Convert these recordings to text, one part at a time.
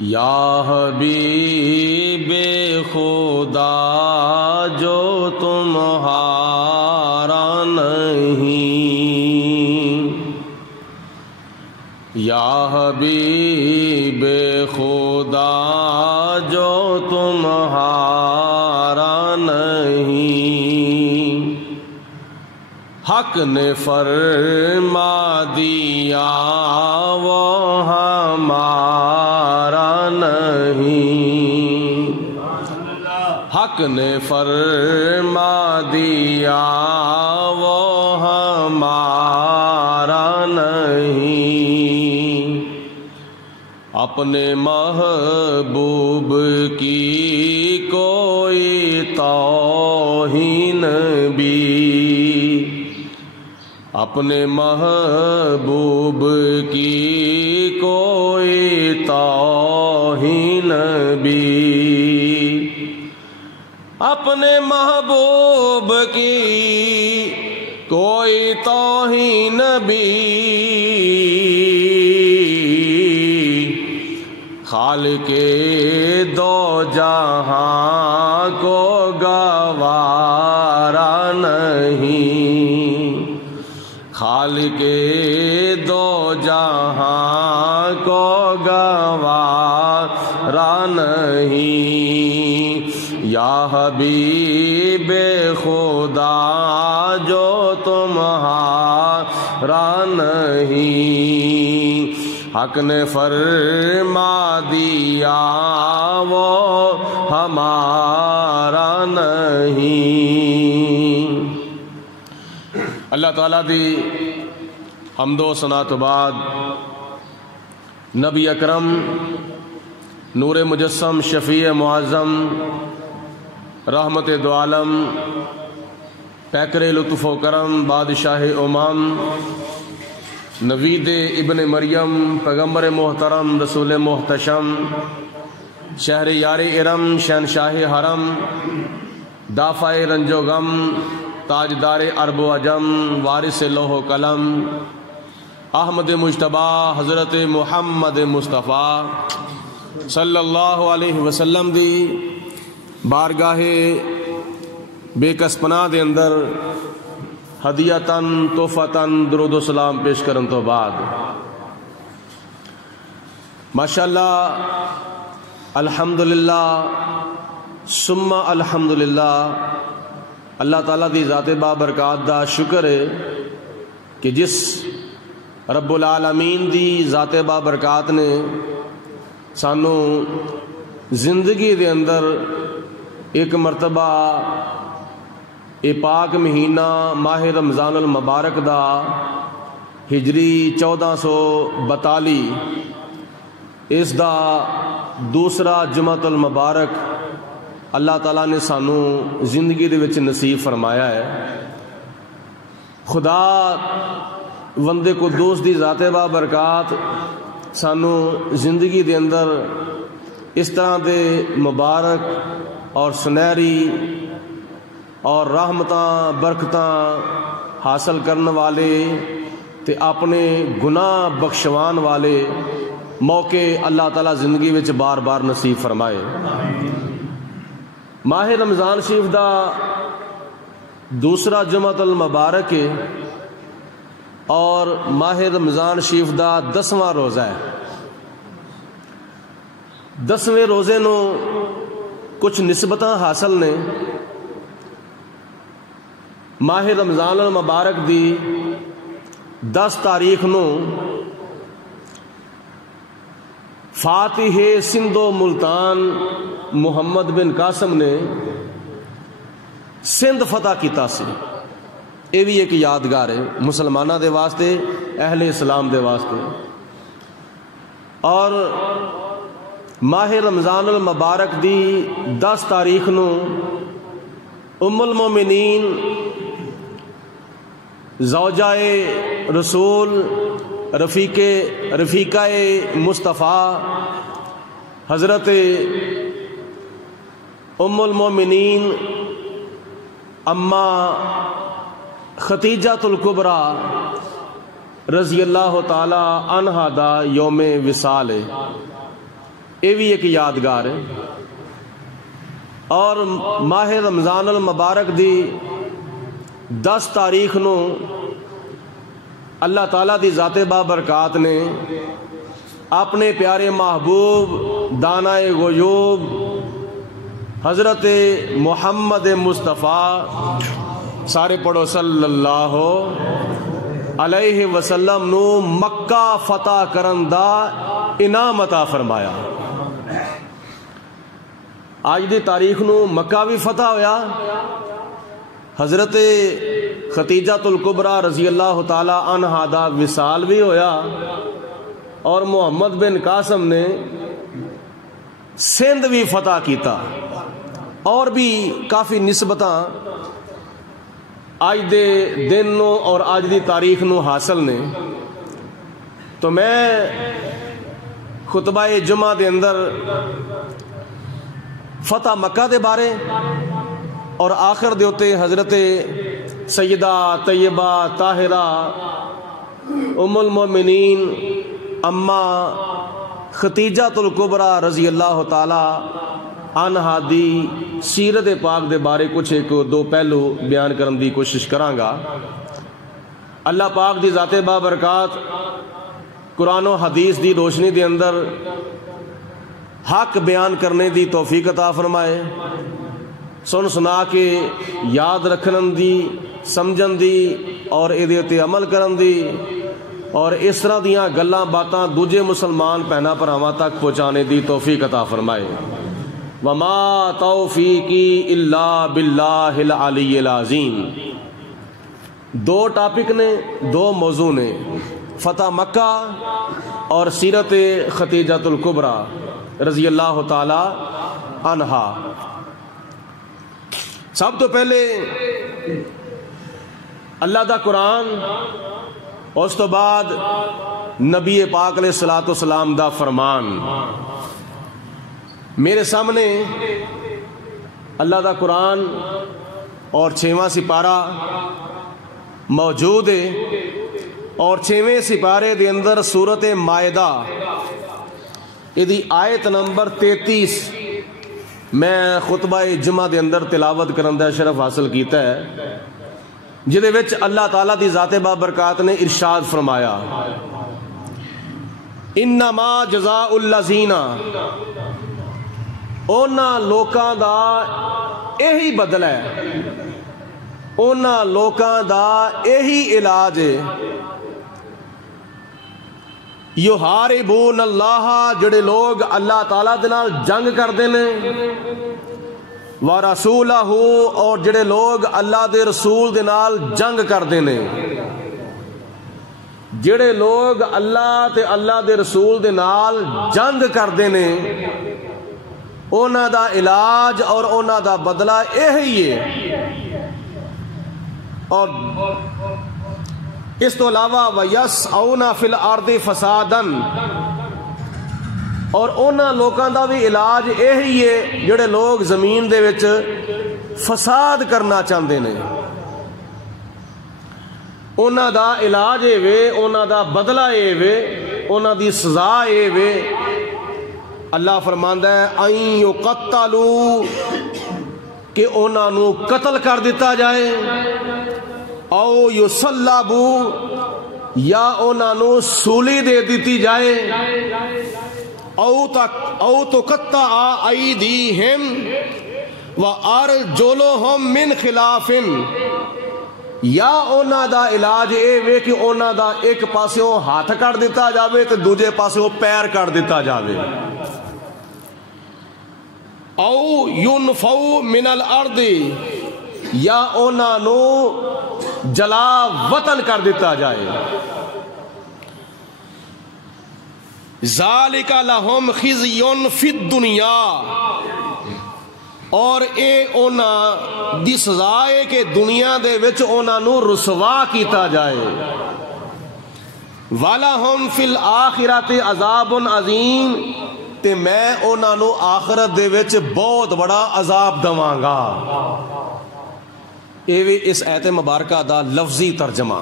یا حبیب خدا جو تمہارا نہیں، یا حبیب خدا جو تمہارا نہیں، حق نے فرما دیا وہ ہمارا نہیں، حق نے فرما دیا وہ ہمارا نہیں، اپنے محبوب کی کوئی توہین بھی، اپنے محبوب کی کوئی توہین بھی، اپنے محبوب کی کوئی توہین بھی، خالق دو جہاں کو گوارا نہیں، خالق دو جہاں کو گوارا نہیں، یا حبیب خدا جو تمہارا نہیں، حق نے فرما دیا وہ ہمارا نہیں۔ اللہ تعالیٰ دی حمد و ثنا تو بعد نبی اکرم نور مجسم شفیع معظم رحمت دو عالم پیکر لطف و کرم بادشاہ امام نوید ابن مریم پیغمبر محترم رسول محتشم شہر یار ارم شہنشاہ حرم دافع رنج و غم تاجدار عرب و عجم وارث لوح و قلم احمد مجتبی حضرت محمد مصطفیٰ صلی اللہ علیہ وسلم دی بارگاہ بے کس پناہ دے اندر ہدیتاً تحفتاً درود و سلام پیش کرن تو بعد ماشاءاللہ الحمدللہ ثم الحمدللہ، اللہ تعالیٰ دی ذات بابرکات دا شکر ہے کہ جس رب العالمین دی ذات بابرکات نے سانو زندگی دے اندر ایک مرتبہ اے پاک مہینہ ماہ رمضان المبارک دا ہجری 1442 اس دا دوسرا جمعۃ المبارک اللہ تعالیٰ نے سانو زندگی دے وچ نصیب فرمایا ہے۔ خدا وندے کو دوست دی ذات بابرکات سانو زندگی دے اندر اس طرح دے مبارک اور سنہری اور رحمتاں برکتاں حاصل کرنے والے تے اپنے گناہ بخشوان والے موقع اللہ تعالیٰ زندگی وچ بار بار نصیب فرمائے۔ ماہ رمضان شریف دا دوسرا جمعۃ المبارک ہے اور ماہ رمضان شریف دا 10واں روزہ ہے۔ 10ویں روزے نو کچھ نسبتاں حاصل نے۔ ماہ رمضان المبارک دی 10 تاریخ نو فاتح سندھ و ملتان محمد بن قاسم نے سندھ فتح کیتا سی۔ یہ بھی ایک یادگار ہے مسلمانہ دے واسطے، اہل اسلام دے واسطے۔ اور ماہ رمضان المبارک دی 10 تاریخ نو ام المومنین زوجہ رسول رفیقہ مصطفیٰ حضرت ام المومنین اما خدیجہ الکبریٰ رضی اللہ تعالی عنہا دا یوم وصال ہے۔ یہ بھی ایک یادگار ہے. اور ماہ رمضان المبارک دی 10 تاریخ نو اللہ تعالیٰ دی ذات بابرکات نے اپنے پیارے محبوب دانائے غیوب حضرت محمد مصطفیٰ سارے پڑھو صلی اللہ علیہ وسلم نو مکہ فتح کرن دا انعام عطا فرمایا. آج دی تاریخ نو مکہ بھی فتح ہویا، حضرت ختیجۃ الکبریٰ رضی اللہ تعالی عنہا دا وصال بھی ہویا، اور محمد بن قاسم نے سندھ بھی فتح کیتا، اور بھی کافی نسبتاں آج دے دن نو اور آج دی تاریخ نو حاصل نے. تو میں خطبہ جمعہ دے اندر فتح مکہ دے بارے اور آخر دے ہوتے حضرت سیدہ طیبہ طاہرہ ام المومنین اما ختیجۃ الکبریٰ رضی اللہ تعالی عنہا دی سیرت پاک دے بارے کچھ ایک دو پہلو بیان کرن دی کوشش کراں گا. اللہ پاک دی ذات بابرکات قرآن و حدیث دی روشنی دے اندر حق بیان کرنے دی توفیق عطا فرمائے، سن سنا کے یاد رکھن دی، سمجھن دی اور ایدے تے عمل کرن دی، اور اس طرح دیاں گلاں باتاں دوجے مسلمان بہناں بھراواں تک پہنچانے دی توفیق عطا فرمائے. وما توفیقی الا باللہ العلی العظیم. 2 ٹاپک نے، 2 موضوع نے، فتح مکہ اور سیرت ختیجۃ الکبریٰ رضی اللہ تعالی عنہا. سب تو پہلے اللہ دا قرآن، اس تو بعد نبی پاک علیہ الصلوۃ والسلام دا فرمان. میرے سامنے اللہ دا قرآن اور 6واں سپارہ موجود ہے، اور 6ویں سپارے دے اندر سورت مائدہ یہ آیت نمبر 33 میں خطبہ جمعہ دے اندر تلاوت کرن دا شرف حاصل کیتا ہے، جدے وچ اللہ تعالیٰ دی ذات بابرکات نے ارشاد فرمایا انما جزاء الذین، اونا لوکاں دا یہی بدلہ ہے، اونا لوکاں دا یہی علاج ہے، یحاربون اللہ، جڑے لوگ اللہ تعالیٰ دے نال جنگ کردے نے، ورسولہ، اور جڑے لوگ اللہ دے رسول دے نال جنگ کردے نے. جڑے لوگ اللہ تے اللہ دے رسول دے نال جنگ کردے نے، اونا دا علاج اور اونا دا بدلہ یہی ہے. اور اس تو علاوہ وَيَسْعَوْنَ فِي الْأَرْضِ فَسَادًا، اور اونا لوکاں دا بھی علاج یہی ہے جڑے لوگ زمین دے وچ فساد کرنا چاہتے ہیں. اونا دا علاج اے وے، اونا دا بدلہ اے وے، اونا دی سزا اے وے. اللہ فرماندا ہے اَن يُقَتَّلُوا، کہ اونا نو قتل کر دیتا جائے، او یُصَلَّبُوا، یا اونا نو سولی دے دیتی جائے، او تُقَطَّعَ أَيْدِيهِمْ وَأَرْجُلُهُمْ مِنْ خِلَافٍ، یا اونا دا علاج اے وے کہ اونا دا ایک پاسوں ہاتھ کٹ دیتا جاوے تے دوجے پاسوں پیر کٹ دیتا جاوے، او يُنْفَوْا مِنَ الْأَرْضِ، یا اونا نو جلا وطن کر دیتا جائے. ذالک لہم خزی فی الدنیا، اور اے اونا دی سزا ہے کہ دنیا دے وچ اونا نو رسوا کیتا جائے. وَلَهُمْ فِي الْآخِرَةِ عَذَابٌ عَظِيمٌ، تے میں اونا نو آخرت دے وچ بہت بڑا عذاب دواں گا. اے وے اس آیت مبارکہ دا لفظی ترجمہ.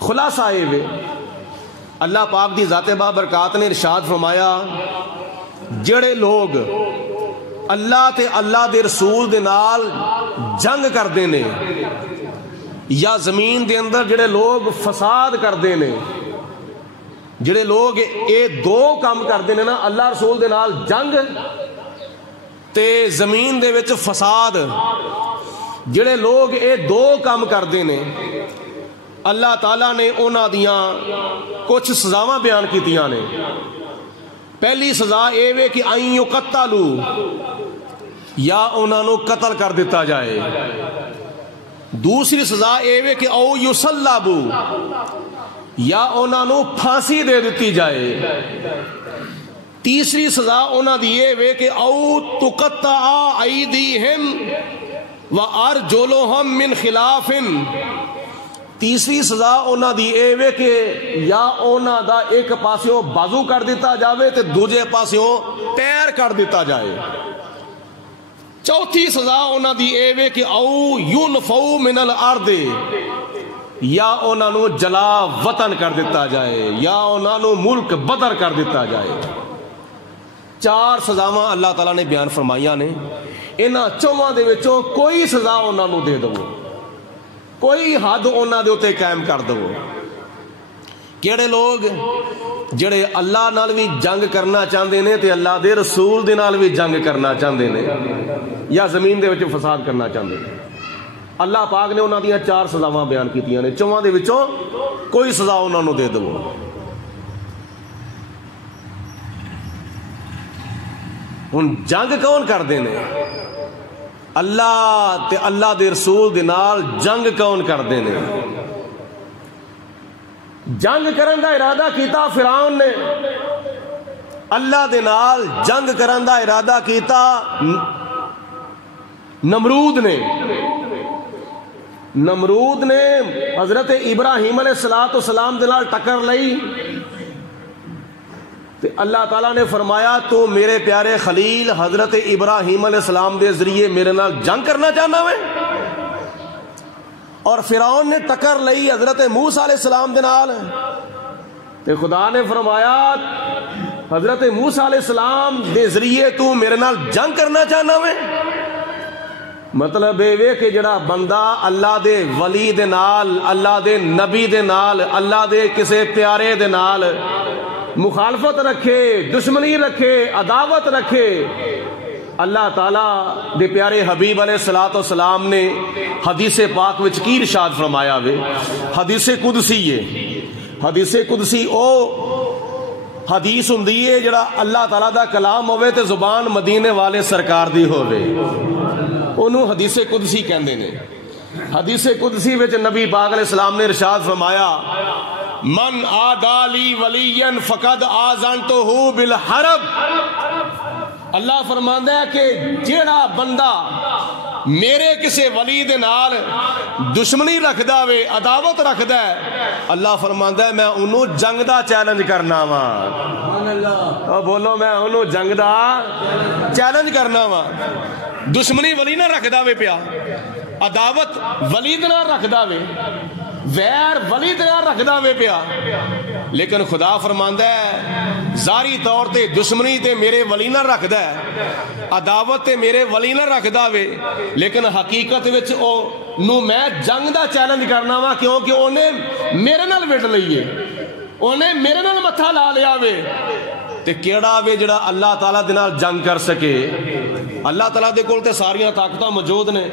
خلاصہ اے وے اللہ پاک دی ذات بابرکات نے ارشاد فرمایا جڑے لوگ اللہ تے اللہ دے رسول دے نال جنگ کردے نے یا زمین دے اندر جڑے لوگ فساد کردے نے، جڑے لوگ اے دو کام کردے نے نا، اللہ رسول دے نال جنگ تے زمین دے وچ فساد، جڑے لوگ اے دو کام کردے نے اللہ تعالیٰ نے انہاں دیاں کچھ سزاواں بیان کیتیاں نے۔ پہلی سزا اے وے کہ این یقتلوا، یا انہاں نو قتل کر دیتا جائے۔ دوسری سزا اے وے کہ او یصلبوا، یا انہاں نو پھانسی دے دیتی جائے۔ تیسری سزا انہاں دی اے وے کہ او تقطع ایدیہم وارجلہم من خلاف، تیسری سزا انہاں دی اے وے کہ یا انہاں دا ایک پاسیوں بازو کر دیتا جاوے تے دوجے پاسیوں پیر کر دیتا جائے۔ چوتھی سزا انہاں دی اے وے کہ او ینفوا من الارض، یا انہاں نو جلا وطن کر دیتا جائے، یا انہاں نو ملک بدر کر دیتا جائے۔ چار سزاواں اللہ تعالیٰ نے بیان فرمائیاں نے، انہاں چواں دے وچوں کوئی سزا انہاں نو دے دو، کوئی حد انہاں دے اوتے قائم کر دو۔ کیڑے لوگ جڑے اللہ نال بھی جنگ کرنا چاہندے نے تے اللہ دے رسول دے نال بھی جنگ کرنا چاہندے نے یا زمین دے وچ فساد کرنا چاہندے نے، اللہ پاک نے انہاں دیاں چار سزاواں بیان کیتیاں نے، چواں دے وچوں کوئی سزا انہاں نو دے دو۔ ہن جنگ کون کردے نے؟ اللہ تے اللہ دے رسول دے نال جنگ کون کردے نے؟ جنگ کرن دا ارادہ کیتا فرعون نے، اللہ دے نال جنگ کرن دا ارادہ کیتا نمرود نے۔ نمرود نے حضرت ابراہیم علیہ السلام دے نال ٹکر لئی تے اللہ تعالیٰ نے فرمایا تو میرے پیارے خلیل حضرت ابراہیم علیہ السلام دے ذریعے میرے نال جنگ کرنا چاہنا میں؟ اور فرعون نے ٹکر لئی حضرت موسیٰ علیہ السلام دے نال تے خدا نے فرمایا حضرت موسیٰ علیہ السلام دے ذریعے تو میرے نال جنگ کرنا چاہنا میں؟ مطلب یہ کہ جڑا بندہ اللہ دے ولی دے نال، اللہ دے نبی دے نال، اللہ دے کسے پیارے دے نال مخالفت رکھے، دشمنی رکھے، عداوت رکھے، اللہ تعالیٰ دے پیارے حبیب علیہ السلام نے حدیث پاک وچ کی ارشاد فرمایا وے، حدیث قدسی ہے، حدیث قدسی او حدیث ہوندی ہے جڑا اللہ تعالیٰ دا کلام ہوئے تے زبان مدینے والے سرکار دی ہوئے، انہوں حدیث قدسی کہندے نے۔ حدیث قدسی وچ نبی پاک علیہ السلام نے ارشاد فرمایا من آدالی ولی فقد آذنتہ بالحرب، اللہ فرماندا ہے کہ جیڑا بندہ میرے کسے ولی دے نال دشمنی رکھدا وے، عداوت رکھدا ہے، اللہ فرماندا ہے میں انہوں جنگ دا چیلنج کرنا وا۔ بولو میں انہوں جنگ دا چیلنج کرنا وا۔ دشمنی ولی نہ رکھدا وے پیا، عداوت ولی دے نال رکھدا وے، ویر ولی دے نال رکھدا وے پیا، لیکن خدا فرماندا ہے ظاہری طور تے دشمنی تے میرے ولی نہ رکھدا ہے، عداوت تے میرے ولی نہ رکھدا وے، لیکن حقیقت وچ او نو میں جنگ دا چیلنج کرنا وا، کیونکہ اونے میرے نال وڈ لئیے، اونے میرے نال متھا لا لیا وے۔ تے کیڑا وے جڑا اللہ تعالیٰ دے نال جنگ کر سکے؟ اللہ تعالیٰ دے کول تے ساریاں طاقتاں موجود نے،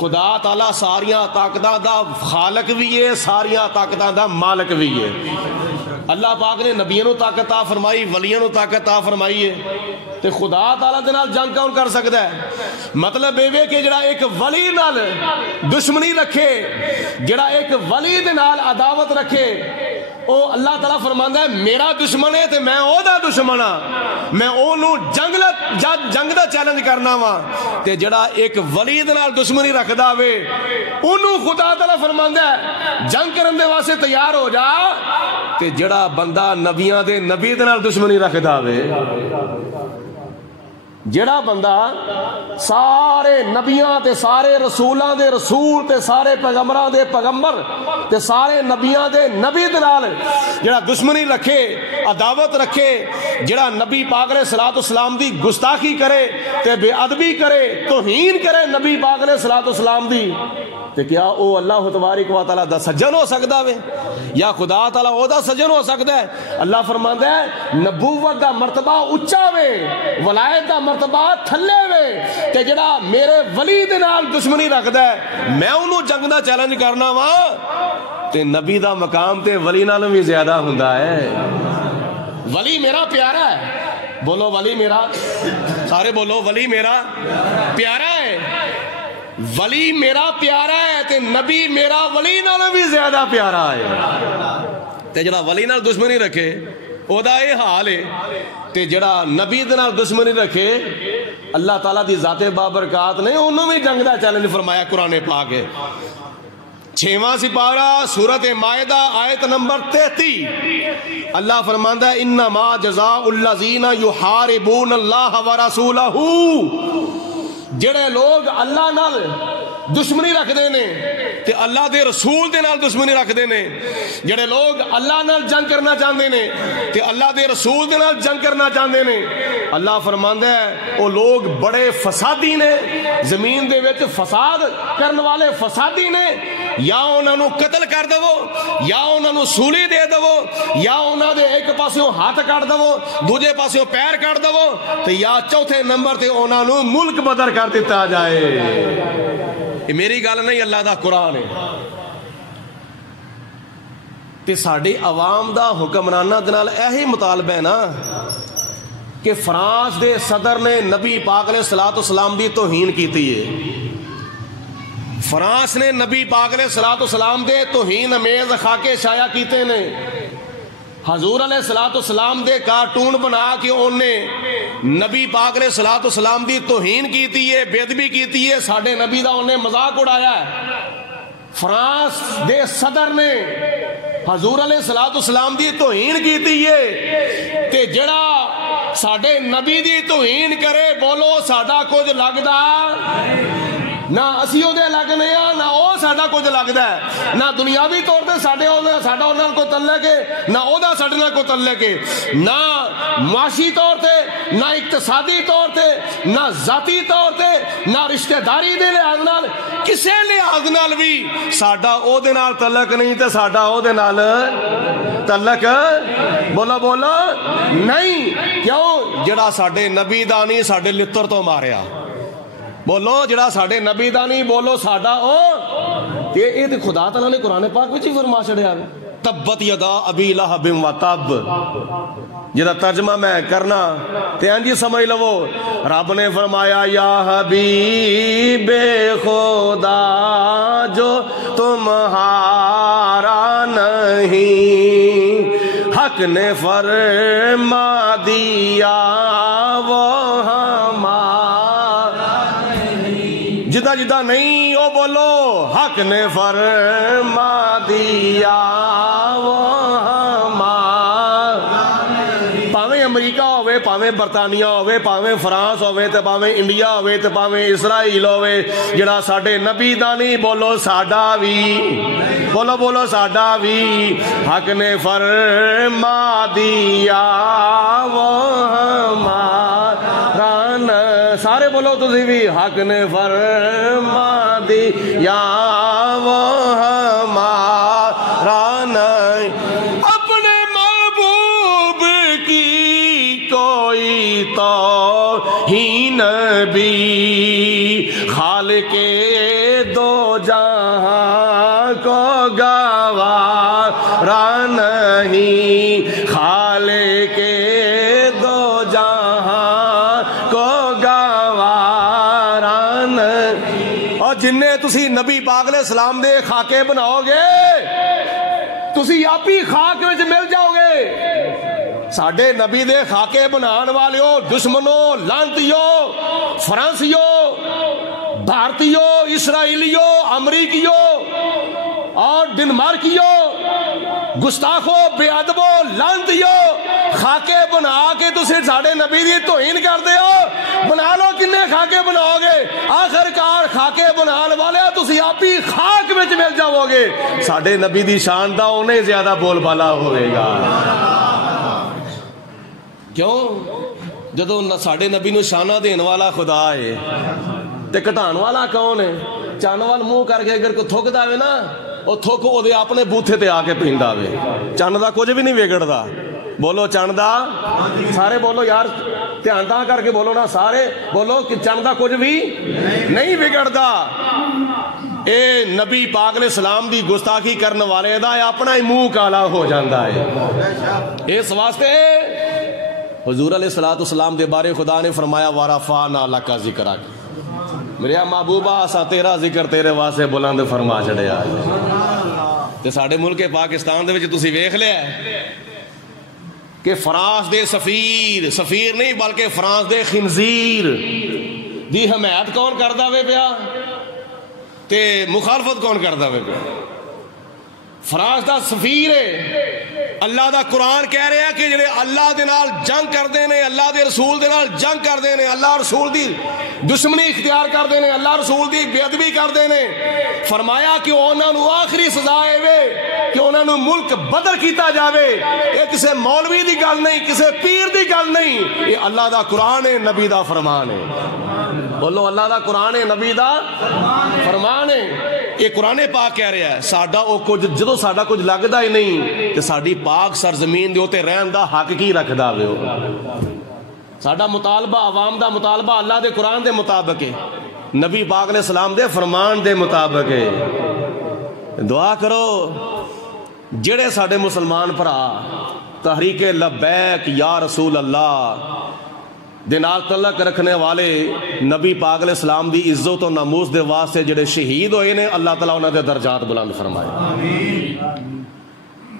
خدا تعالیٰ ساریاں طاقتاں دا خالق بھی ہے، ساریاں طاقتاں دا مالک بھی ہے۔ اللہ پاک نے نبیوں نو طاقت عطا فرمائی، ولیوں نو طاقت عطا فرمائی ہے، تے خدا تعالیٰ دے نال جنگ کون کر سکتا ہے؟ مطلب یہ کہ جڑا ایک ولی نال دشمنی رکھے، جڑا ایک ولی دے نال عداوت رکھے، او اللہ تعالیٰ فرماندا ہے میرا دشمن ہے تے میں او دا دشمن ہاں، میں اونوں جنگ دا چیلنج کرنا وا۔ تے جڑا ایک ولی دے نال دشمنی رکھدا وے اونوں خدا تعالیٰ فرماندا ہے جنگ کرن دے واسطے تیار ہو جا۔ تے جڑا بندہ نبیاں دے نبی دے نال دشمنی رکھدا وے جڑا بندہ سارے نبیاں تے سارے رسولاں دے رسول تے سارے پیغمبراں دے پیغمبر تے سارے نبیاں دے نبی دے نال جڑا دشمنی رکھے، عداوت رکھے، جڑا نبی پاک علیہ الصلوۃ والسلام دی گستاخی کرے تے بے ادبی کرے، توہین کرے نبی پاک علیہ الصلوۃ والسلام دی، تے کیا او اللہ تبارک و تعالیٰ دا سجن ہو سکدا وے یا خدا تعالیٰ او دا سجن ہو سکدا ہے؟ اللہ فرماندا ہے نبوت دا مرتبہ اونچا وے، ولایت دا مرتبہ تھلے وے، تے جڑا میرے ولی دے نال دشمنی رکھدا ہے میں انہوں جنگ دا چیلنج کرنا وا، تے نبی دا مقام تے ولی نالوں بھی زیادہ ہوندا ہے۔ ولی میرا پیارا ہے، بولو ولی میرا، سارے بولو ولی میرا پیارا ہے، ولی میرا پیارا ہے تے نبی میرا ولی نالوں بھی زیادہ پیارا ہے، تے جڑا ولی نال دشمنی رکھے او دا اے حال ہے، تے جڑا نبی دے نال دشمنی رکھے اللہ تعالیٰ دی ذات بابرکات نے انہوں بھی جنگ دا چیلنج فرمایا قرآن پاک ہے۔ 6واں سپارہ سورۃ مائدہ آیت نمبر 33 اللہ فرماندا ہے انما جزاء الذین یحاربون اللہ ورسولہ، جڑے لوگ اللہ نال دشمنی رکھ دینے تے اللہ دے رسول دے نال دشمنی رکھ دینے، جڑے لوگ اللہ نال جنگ کرنا چاہتے نے تے اللہ دے رسول دے نال جنگ کرنا چاہتے نے، اللہ فرماندا ہے وہ لوگ بڑے فسادی نے، زمین دے وچ فساد کرن والے فسادی نے، یا انہاں نو قتل کر دو یا انہاں نو سولی دے دو یا انہاں دے ایک پاسوں ہاتھ کٹ دو دوجے پاسوں پیر کٹ دو تے یا چوتھے نمبر تے انہاں نو ملک بدر کر دیتا جائے۔ یہ میری گل نہیں، اللہ دا قرآن ہے۔ تے ساڈی عوام دا حکمراناں دے نال ایہی مطالبہ ہے نا کہ فرانس دے صدر نے نبی پاک علیہ الصلوۃ والسلام دی توہین کیتی ہے، فرانس نے نبی پاک علیہ الصلوۃ والسلام دے توہین امیز خاکے شائع کیتے نے، حضور علیہ الصلوۃ والسلام دے کارٹون بنا کے انہیں نبی پاک علیہ الصلوۃ والسلام دی توہین کیتی ہے، بے ادبی کیتی ہے، ساڈے نبی دا انہیں مذاق اڑایا ہے۔ فرانس دے صدر نے حضور علیہ الصلوۃ والسلام دی توہین کیتی ہے، تے جڑا ساڈے نبی دی توہین کرے بولو ساڈا کچھ لگدا نہ اسی او دے لگنے ہاں نہ او ساڈا کچھ لگدا ہے، نہ دنیاوی طور تے ساڈا انہاں نال کوئی تعلق ہے نہ او دا ساڈے نال کوئی تعلق ہے، نہ معاشی طور تے نہ اقتصادی طور تے نہ ذاتی طور تے نہ رشتہ داری دے لحاظ نال کسے لحاظ نال بھی ساڈا او دے نال تعلق نہیں تے ساڈا او دے نال تعلق بولو بولو نہیں، کیوں؟ جڑا ساڈے نبی دا نہیں ساڈے لتر تو ماریا، بولو جڑا ساڈے نبی دا نہیں بولو ساڈا او، یہ تے خدا تعالیٰ نے قرآن پاک وچ ہی فرما چھڑیا ہے تبت یدا ابی لہب و تب، جدا ترجمہ میں کرنا تے انجی سمجھ لو، رب نے فرمایا یا حبیب خدا جو تمہارا نہیں حق نے فرما دیا وہ ہمارا نہیں، جدا جدا نہیں او بولو حق نے فرما دیا وہ ہمارا، پاویں امریکہ ہوئے پاویں برطانیہ ہوئے پاویں فرانس ہوئے تے پاویں انڈیا ہوئے تے پاویں اسرائیل ہوئے، جڑا ساڈے نبی دا نہیں بولو ساڈا بھی، بولو بولو ساڈا بھی حق نے فرما دیا وہ ہمارا، سارے بولو تسی بھی حق نے فرما دیا وہ ہمارا نہیں، اپنے محبوب کی کوئی توہین بھی خالق دو جہاں کو گوارا نہیں، خالق دو جہاں کو گوارا نہیں، اور جنہیں تسی نبی پاک علیہ السلام دے خاکے بناؤ گے تسی آپ ہی خاک وچ مل جاؤ گے، ساڈے نبی دے خاکے بنان والیو دشمنوں لانتیو فرانسیو بھارتیو اسرائیلیو امریکیو اور ڈنمارکیو گستاخو بے ادبو لانتیو خاکے بنا کے تسی ساڈے نبی دی توہین کردے ہو. بنا لو کنے خاکے بناؤ گے, آخر کار خاکے بنان والے تسی آپ ہی خاک وچ مل جاؤ گے. ساڈے نبی دی شان دا انہیں زیادہ بول بالا ہوئے گا. کیوں؟ جدو ساڈے نبی نو شانہ دین والا خدا ہے تے گھٹان والا کون ہے؟ چن وال منہ کر کے اگر کوئی تھک دے نا, وہ تھک وہ اپنے بوتھے تے آ کے پیندا وے. چن دا کچھ بھی نہیں وگڑدا. بولو چن دا, سارے بولو یار, دھیان دا کر کے بولو نا, سارے بولو کہ چن دا کچھ بھی نہیں بگڑدا. اے نبی پاک علیہ السلام دی گستاخی کرنے والے دا اپنا ہی منہ کالا ہو جاندا ہے. اس واسطے حضور علیہ السلام دے بارے خدا نے فرمایا وَرَفَعْنَا لَكَ ذِكْرَكَ, میرے محبوبہ اسا تیرا ذکر تیرے واسطے بلند فرما چھڑیا. تے ساڈے ملک پاکستان دے وچ تسی ویکھ لیا کہ فرانس دے سفیر نہیں بلکہ فرانس دے خنزیر دی حمایت کون کردا وے پیا تے مخالفت کون کردا وے پیا؟ فرانس دا سفیر ہے. اللہ دا قرآن کہہ رہا ہے کہ جڑے اللہ دے نال جنگ کردے نے, اللہ دے رسول دے نال جنگ کردے نے, اللہ رسول دی دشمنی اختیار کردے نے, اللہ رسول دی بے ادبی کردے نے, فرمایا کہ انہاں نو آخری سزا اے وے کہ انہاں نو ملک بدر کیتا جاوے. یہ کسے مولوی دی گل نہیں, کسے پیر دی گل نہیں, یہ اللہ دا قرآن ہے, نبی دا فرمان ہے. بولو اللہ دا قرآن ہے, نبی دا فرمان ہے. یہ قرآن پاک کہہ رہا ہے ساڈا او کچھ جدو ساڈا کچھ لگدا ہی نہیں تے ساڈی پاک سرزمین دے اوتے رہن دا حق کی رکھدا وے. ساڈا مطالبہ عوام دا مطالبہ اللہ دے قرآن دے مطابق ہے, نبی پاک علیہ السلام دے فرمان دے مطابق ہے. دعا کرو جڑے ساڈے مسلمان بھرا تحریک لبیک یا رسول اللہ دے نال تعلق رکھنے والے نبی پاک علیہ السلام دی عزت و ناموس دے واسطے جڑے شہید ہوئے نے, اللہ تعالیٰ انہاں دے درجات بلند فرمائے.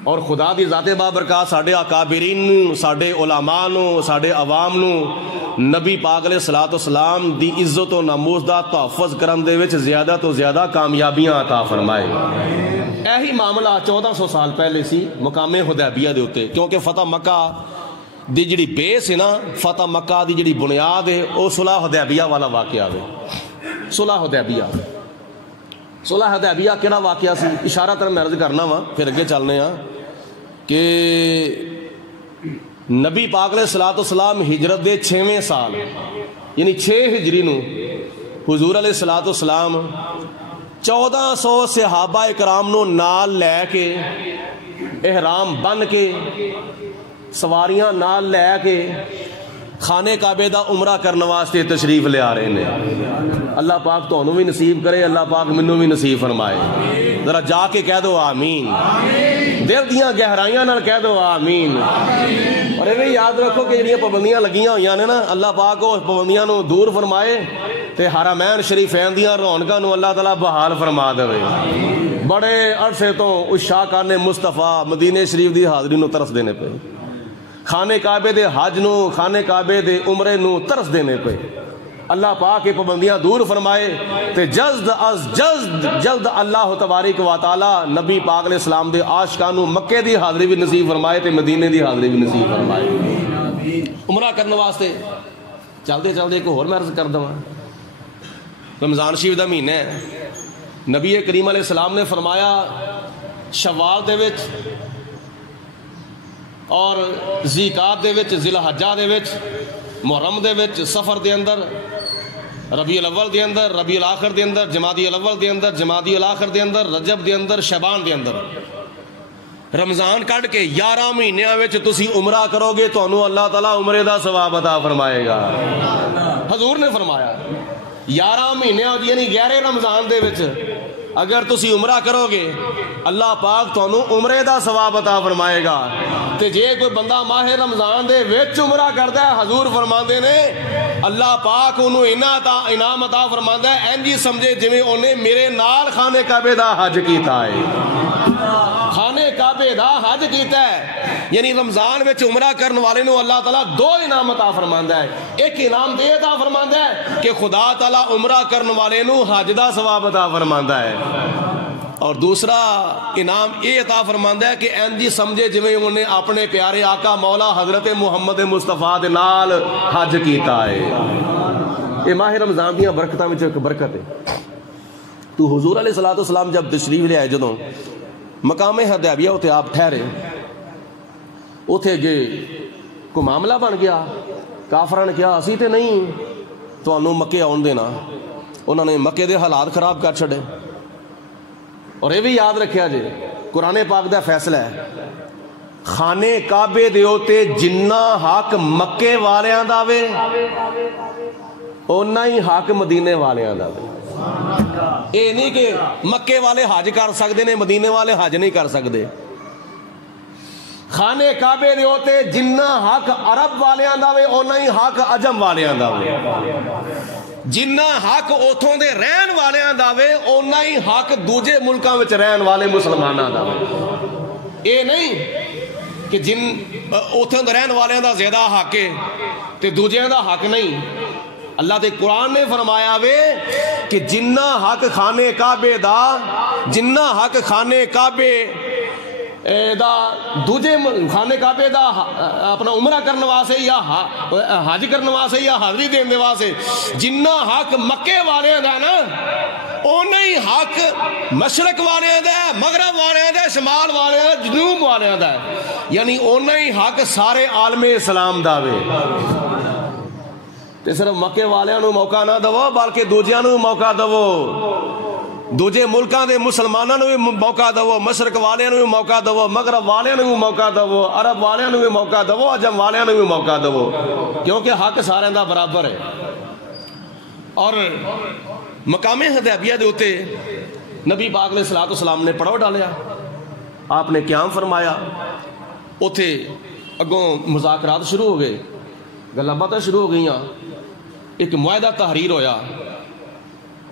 اور خدا دی ذات بابرکات ساڈے اکابرین, ساڈے علماء نو, ساڈے عوام نو نبی پاک علیہ السلام دی عزت و ناموس دا تحفظ کرن دے وچ زیادہ تو زیادہ کامیابیاں عطا فرمائے. یہی معاملہ 1400 سال پہلے سی مقام حدیبیہ دے اوتے, کیونکہ فتح مکہ دی جڑی بیس ہے نا, فتح مکہ دی جڑی بنیاد ہے وہ صلح حدیبیہ والا واقعہ ہے. صلح حدیبیہ کیڑا واقعہ سی؟ اشارہ تر میں عرض کرنا وا پھر اگے چلنے ہاں کہ نبی پاک علیہ السلام ہجرت دے 6ویں سال یعنی 6 ہجری نو حضور علیہ السلام 1400 صحابہ اکرام نو نال لے کے, احرام بن کے, سواریاں نال لے کے خانے کعبے دا عمرہ کرنے واسطے تشریف لے آ رہے ہیں. اللہ پاک تو انہوں بھی نصیب کرے, اللہ پاک منوں بھی نصیب فرمائے. ذرا جا کے کہہ دو آمین, دل دیاں گہرائیاں نال کہہ دو آمین. اور یہ بھی یاد رکھو کہ جڑیاں پابندیاں لگیاں ہوئیاں نے نا, اللہ پاک وہ پابندیاں نو دور فرمائے تے حرمین شریفین دیاں رونقاں نو اللہ تعالیٰ بحال فرما دے. بڑے عرصے تو اس شاہکار نے مصطفیٰ مدینے شریف دی حاضری نو ترس دینے پہ, خانے کعبے دے حج نو, خانے کعبے دے عمرے نو ترس دینے پہ. اللہ پاک کی پابندیاں دور فرمائے تے جلد از جلد اللہ تبارک و تعالی نبی پاک علیہ السلام دے عاشقاں نو مکے دی حاضری بھی نصیب فرمائے تے مدینے دی حاضری بھی نصیب فرمائے. عمرہ کرنے واسطے چلتے چلتے ایک اور میں عرض کر دوں, رمضان شریف دا مہینہ ہے, نبی کریم علیہ السلام نے فرمایا شوال دے وچ اور ذیقات دے وچ, ذی الحجہ دے وچ, محرم دے وچ, سفر دے اندر, ربیع الاول دے اندر, ربیع الاخر دے اندر, جمادی الاول دے اندر, جمادی الاخر دے اندر, رجب دے اندر, شعبان دے اندر, رمضان کٹ کے 11 مہینیاں وچ تسی عمرہ کرو گے تو انہوں اللہ تعالیٰ عمرے دا ثواب عطا فرمائے گا. حضور نے فرمایا 11 مہینیاں یعنی 11 رمضان دے وچ اگر تسی عمرہ کرو گے اللہ پاک تو انہوں عمرے دا ثواب عطا فرمائے گا. تے جے کوئی بندہ ماہ رمضان دے وچ عمرہ کردا ہے, حضور فرماندے نے اللہ پاک انہوں انعام عطا فرماندا ہے اینجی سمجھے جویں اونے میرے نال خانے کعبے دا حج کیتا ہے. خانے کعبے دا حج کیتا ہے یعنی رمضان وچ عمرہ کرن والے نو اللہ تعالیٰ 2 انعام عطا فرماندا ہے. ایک انعام دے عطا فرماندا ہے کہ خدا تعالیٰ عمرہ کرن والے نو حج دا ثواب عطا فرماندا ہے, اور دوسرا انعام یہ عطا فرماندا ہے کہ این جی سمجھے جویں انہیں اپنے پیارے آقا مولا حضرت محمد مصطفیٰ دے نال حج کیتا ہے. یہ ماہ رمضان دیاں برکتاں وچ ایک برکت ہے. تو حضور علیہ الصلوۃ والسلام جب تشریف لے آئے جدوں مقام حدیبیہ اتنے آپ ٹھہرے, اتنے گئے کوئی معاملہ بن گیا. کافراں نے کہا اسی تے نہیں تانوں مکے آن دینا. انہوں نے مکے دے حالات خراب کر چھڑے. اور یہ بھی یاد رکھیا جی قرآن پاک دا فیصلہ ہے, خانے کعبے دے اوتے جنہ حق مکے والیاں دا وے اونا ہی حق مدینے والیاں دا وے. اے نہیں کہ مکے والے حج کر سکتے نے مدینے والے حج نہیں کر سکتے. خانے کعبے دے اوتے جنہ حق عرب والیاں دا وے اونا ہی حق عجم والیاں دا وے. جنہ حق اوتھوں دے رہن والیاں دا وے اونا ہی حق دوجے ملکاں وچ رہن والے مسلماناں دا وے. اے نہیں کہ جن اوتھوں دے رہن والیاں دا زیادہ حق ہے تے دوجیاں دا حق نہیں. اللہ دے قرآن نے فرمایا وے کہ جنہ حق خانے کعبے دا, جنہ حق خانے کعبے دا دوجے خانے کعبے دا اپنا عمرہ کرنے واسے یا حج کرنے واسے یا حاضری دین دے واسے, جنہ حق مکے والے دا نا اونا ہی حق مشرق والے دا, مغرب والے دا, شمال والے دا, جنوب والے دا. یعنی اونا ہی حق سارے عالم اسلام دا وے. تے صرف مکے والیاں نو موقع نہ دو بلکہ دوجیاں نو موقع دو, دوجے ملکاں دے مسلماناں نو بھی موقع دو, مشرق والیاں نو بھی موقع دو, مغرب والیاں نو بھی موقع دو, عرب والیاں نو بھی موقع دو, عجم والیاں نو بھی موقع دو, کیونکہ حق سارے دا برابر ہے. اور مقام حدیبیہ دے اوتے نبی پاک علیہ الصلوۃ والسلام نے پڑاؤ ڈالیا, آپ نے قیام فرمایا. اوتھے اگوں مذاکرات شروع ہو گئے, گلاں باتاں شروع ہو گئیاں. ایک معاہدہ تحریر ہویا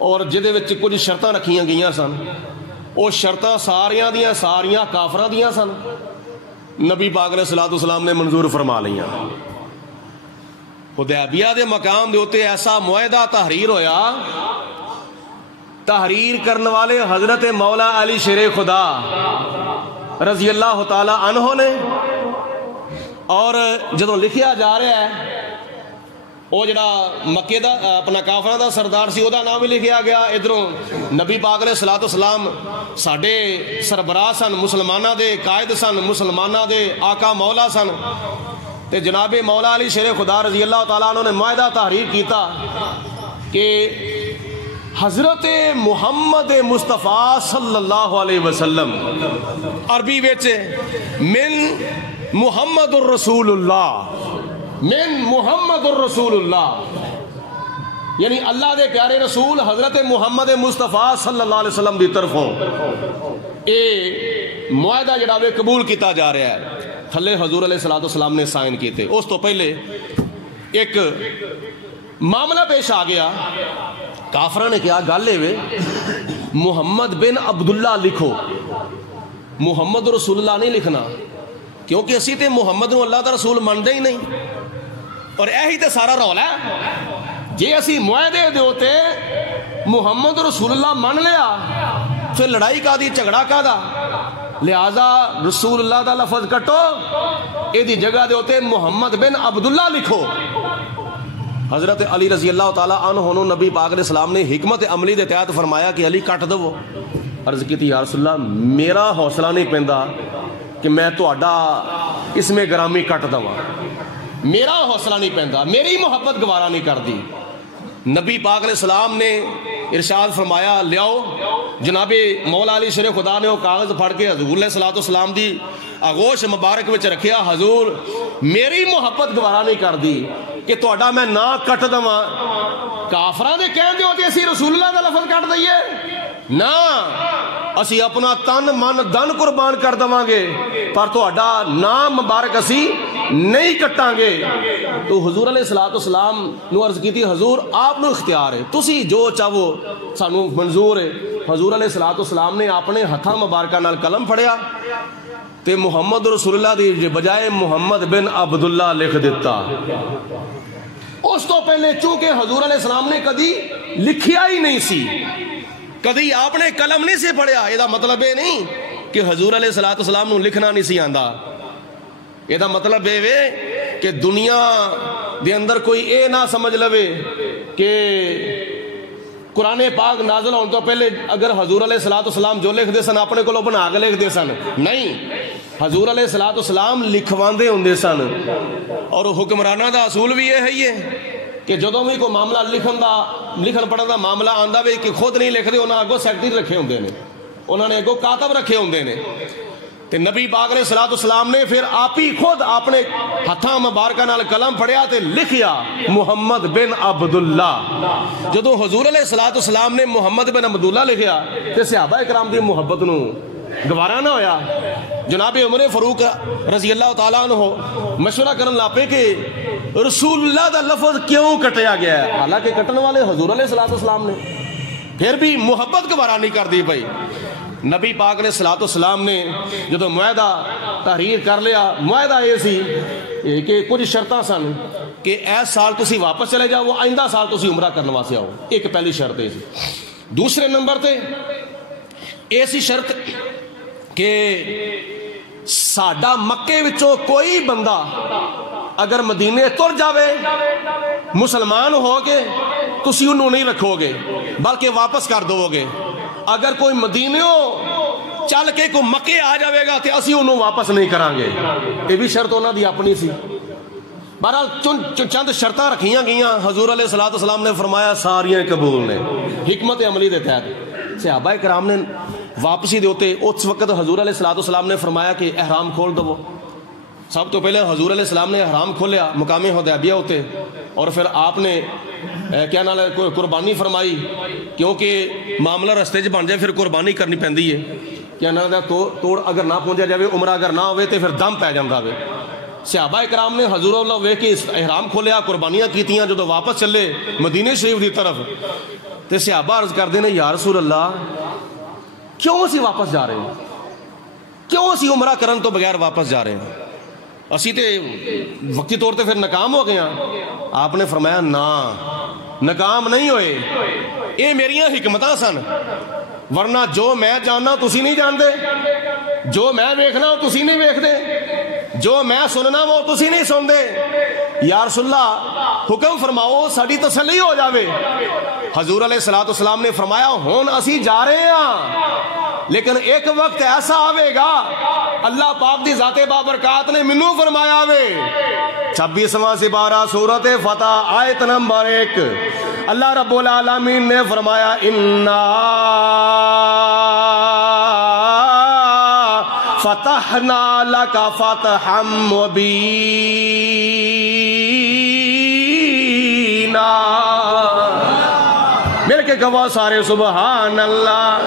اور جدے وچ کچھ شرطاں رکھیاں گئیاں سن. وہ شرطاں ساریاں کافراں دیاں سن. نبی پاک علیہ الصلوۃ والسلام نے منظور فرما لیاں. حدیبیہ دے مقام دے اوتے ایسا معاہدہ تحریر ہویا, تحریر کرنے والے حضرت مولا علی شیر خدا رضی اللہ تعالی عنہ نے. اور جدوں لکھیا جا رہا ہے وہ جڑا مکے دا اپنا کافراں دا سردار سی دا نام بھی لکھیا گیا. ادھروں نبی پاک علیہ الصلوۃ والسلام ساڈے سربراہ سن, مسلماناں دے قائد سن, مسلماناں دے آقا مولا سن. تے جناب مولا علی شیر خدا رضی اللہ تعالیٰ عنہ نے معاہدہ تحریر کیتا کہ حضرت محمد مصطفیٰ صلی اللہ علیہ وسلم عربی وچ من محمد الرسول اللہ, من محمد الرسول اللہ, یعنی اللہ دے پیارے رسول حضرت محمد مصطفیٰ صلی اللہ علیہ وسلم دی طرفوں اے معاہدہ جڑا وے قبول کیتا جا رہا ہے. تھلے حضور علیہ الصلوۃ والسلام نے سائن کیتے. اس تو پہلے ایک معاملہ پیش آ گیا. کافراں نے کیا گل ہے محمد بن عبداللہ لکھو, محمد رسول اللہ نہیں لکھنا, کیونکہ اسی تے محمد نو اللہ دا رسول مانتے ہی نہیں. اور یہی تے سارا رولا ہے. جے اسی معاہدے دے اوتے محمد رسول اللہ مان لیا پھر لڑائی کا دی, جھگڑا کا دا, لہذا رسول اللہ دا لفظ کٹو, اے دی جگہ دے اوتے محمد بن عبداللہ لکھو. حضرت علی رضی اللہ تعالیٰ عنہ نبی پاک علیہ السلام نے حکمت عملی دے تحت فرمایا کہ علی کٹ دو. عرض کی تھی یا رسول اللہ میرا حوصلہ نہیں پیندا کہ میں تہاڈا اس میں گرامی کٹ دواں, میرا حوصلہ نہیں پیندا, میری محبت گوارا نہیں کردی. نبی پاک علیہ السلام نے ارشاد فرمایا لیاؤ. جناب مولا علی شیر خدا نے وہ کاغذ پھڑ کے حضور علیہ الصلوۃ والسلام دی آغوش مبارک وچ رکھیا. حضور میری محبت گوارا نہیں کردی کہ تہاڈا میں نہ کٹ دواں. کافراں دے کہن دے ہوتے اسی رسول اللہ دا لفظ کٹ دئیے نا, اسی اپنا تن من دن قربان کر دواں گے پر تہاڈا نام مبارک اسی نہیں کٹاں گے. تو حضور علیہ الصلوۃ والسلام نو عرض کیتی حضور آپ نو اختیار ہے, تسی جو چاہو سانو منظور ہے. حضور علیہ الصلوۃ والسلام نے اپنے ہتھاں مبارکاں نال قلم پھڑیا تے محمد رسول اللہ دی بجائے محمد بن عبداللہ لکھ دیتا. اس تو پہلے چونکہ حضور علیہ السلام نے کدی لکھیا ہی نہیں سی, کدی آپ نے قلم نہیں سے پڑھیا، یہ مطلب یہ نہیں کہ حضور علیہ الصلوۃ والسلام نو لکھنا نہیں سی آندا. یہ مطلب یہ کہ دنیا دے اندر کوئی اے نہ سمجھ لوے کہ قرآن پاک نازل ہونے تو پہلے اگر حضور علیہ الصلوۃ والسلام جو لکھ دے سن اپنے کو بنا کے لکھ دے سن. نہیں، حضور علیہ الصلوۃ والسلام لکھواندے ہوندے سن. اور حکمرانہ دا اصول بھی یہ ہے کہ جدوں بھی کوئی معاملہ لکھن پڑھن دا معاملہ آندا وے کہ خود نہیں لکھ دے، انہاں اگوں سیکرٹری رکھے ہوندے نے، انہوں نے اگوں کاتب رکھے ہوندے نے. تے نبی پاک علیہ الصلوۃ والسلام نے پھر آپ ہی خود اپنے ہتھاں مبارکاں نال قلم پھڑیا تے لکھیا محمد بن عبداللہ. جدوں حضور علیہ الصلوۃ والسلام نے محمد بن عبداللہ لکھیا تے صحابہ کرام دی محبت نو گوارا نہ ہویا. جناب عمر فاروق رضی اللہ تعالیٰ عنہ مشورہ کرن لاپے کہ رسول اللہ دا لفظ کیوں کٹیا گیا ہے، حالانکہ کٹن والے حضور علیہ الصلوۃ والسلام نے. پھر بھی محبت گوارا نہیں کر دی بھائی. نبی پاک علیہ الصلوۃ والسلام نے جدو معاہدہ تحریر کر لیا، معاہدہ یہ سی کہ کچھ شرطاں سن کہ ایس سال تسی واپس چلے جاؤ، آئندہ سال تسی عمرہ کرنے واسطے آؤ. ایک پہلی شرط یہ سی. دوسرے نمبر تے ایسی شرط کہ ساڈا مکے وچوں کوئی بندہ اگر مدینے تر جاوے مسلمان ہو کے تسی انہوں نہیں رکھو گے بلکہ واپس کر دو گے. اگر کوئی مدینیوں چل کے کوئی مکے آ جاوے گا تے اسی انہوں واپس نہیں کران گے. یہ بھی شرط انہوں دی اپنی سی. بہرحال چند شرطاں رکھیاں گئیاں. حضور علیہ الصلوۃ والسلام نے فرمایا ساریاں قبول نے. حکمت عملی دے تحت صحابہ کرام نے واپسی دے ہوتے اس وقت حضور علیہ الصلوۃ والسلام نے فرمایا کہ احرام کھول دو. سب تو پہلے حضور علیہ السلام نے احرام کھولیا مقام حدیبیہ ہوتے، اور پھر آپ نے کیا نال قربانی فرمائی، کیونکہ معاملہ رستے چ بن جائے پھر قربانی کرنی پیندی ہے. کیا نال توڑ اگر نہ پہنچا جائے، عمرہ اگر نہ ہوئے تو پھر دم پی جاندہ وے. صحابہ اکرام نے حضور اللہ وے کے احرام کھولیا، قربانیاں کیتیاں. جدو واپس چلے مدینے شریف دی طرف تے صحابہ عرض کر دینے یا رسول اللہ کیوں اسی واپس جا رہے ہیں، کیوں اسی عمرہ کرن تو بغیر واپس جا رہے ہیں، اسی تے وقتی طور تے پھر ناکام ہو گیا. آپ نے فرمایا نا ناکام نہیں ہوئے، یہ میریاں حکمتاں سن، ورنہ جو میں جاننا تسی نہیں جاندے، جو میں ویکھنا وہ تسی نہیں ویکھدے، جو میں سننا وہ تسی نہیں سن دے. یا رسول اللہ حکم فرماؤ ساڈی تسلی ہو جاوے. حضور علیہ الصلوۃ والسلام نے فرمایا ہن اسی جا رہے ہیں، لیکن ایک وقت ایسا آوے گا اللہ پاک دی ذات بابرکات نے منو فرمایا وے 26واں سپارہ سورۃ فتح آیت نمبر 1 اللہ رب العالمین نے فرمایا انا فتحنا لک فتحا مبینا. مل کے کہو سارے سبحان اللہ.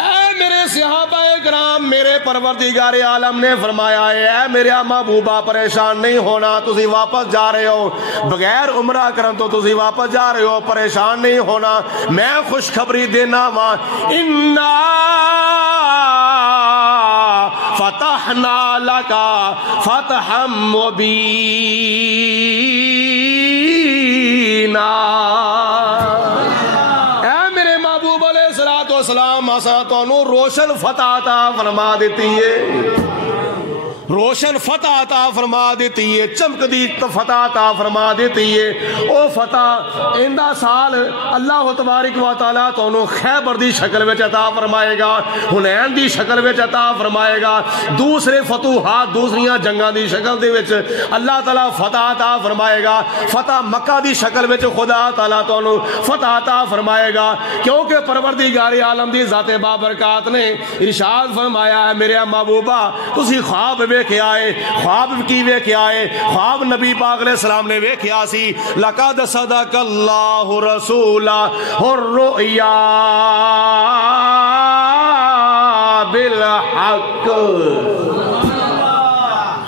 اے میرے صحابہ اکرام، میرے پروردگار عالم نے فرمایا اے میرے محبوبہ پریشان نہیں ہونا، تسی واپس جا رہے ہو بغیر عمرہ کرن تو تسی واپس جا رہے ہو، پریشان نہیں ہونا. میں خوشخبری دینا وا انا فتحنا لکا فتحا مبینا. اے میرے محبوب علیہ الصلوۃ والسلام اساں تانوں روشن فتح عطا فرما دیتی ہے، روشن فتح عطا فرما دیتی ہے، چمکدی فتح عطا فرما دیتی ہے. او فتح ایندہ سال اللہ تبارک و تعالی تانوں خیبر دی شکل وچ عطا فرمائے گا، حنین دی شکل وچ عطا فرمائے گا، دوسرے فتوحات دوسریاں جنگاں دی شکل دے وچ اللہ تعالی فتح عطا فرمائے گا. فتح مکہ دی شکل وچ خدا تعالی تانوں فتح عطا فرمائے گا، کیونکہ پروردگار عالم دی ذات بابرکات نے ارشاد فرمایا ہے میرے محبوبہ تسی خواب ویکھے آئے. خواب کی ویکھے آئے؟ خواب نبی پاک علیہ السلام نے ویکھیا سی لقد صدق اللہ رسولہ الرؤیا بالحق.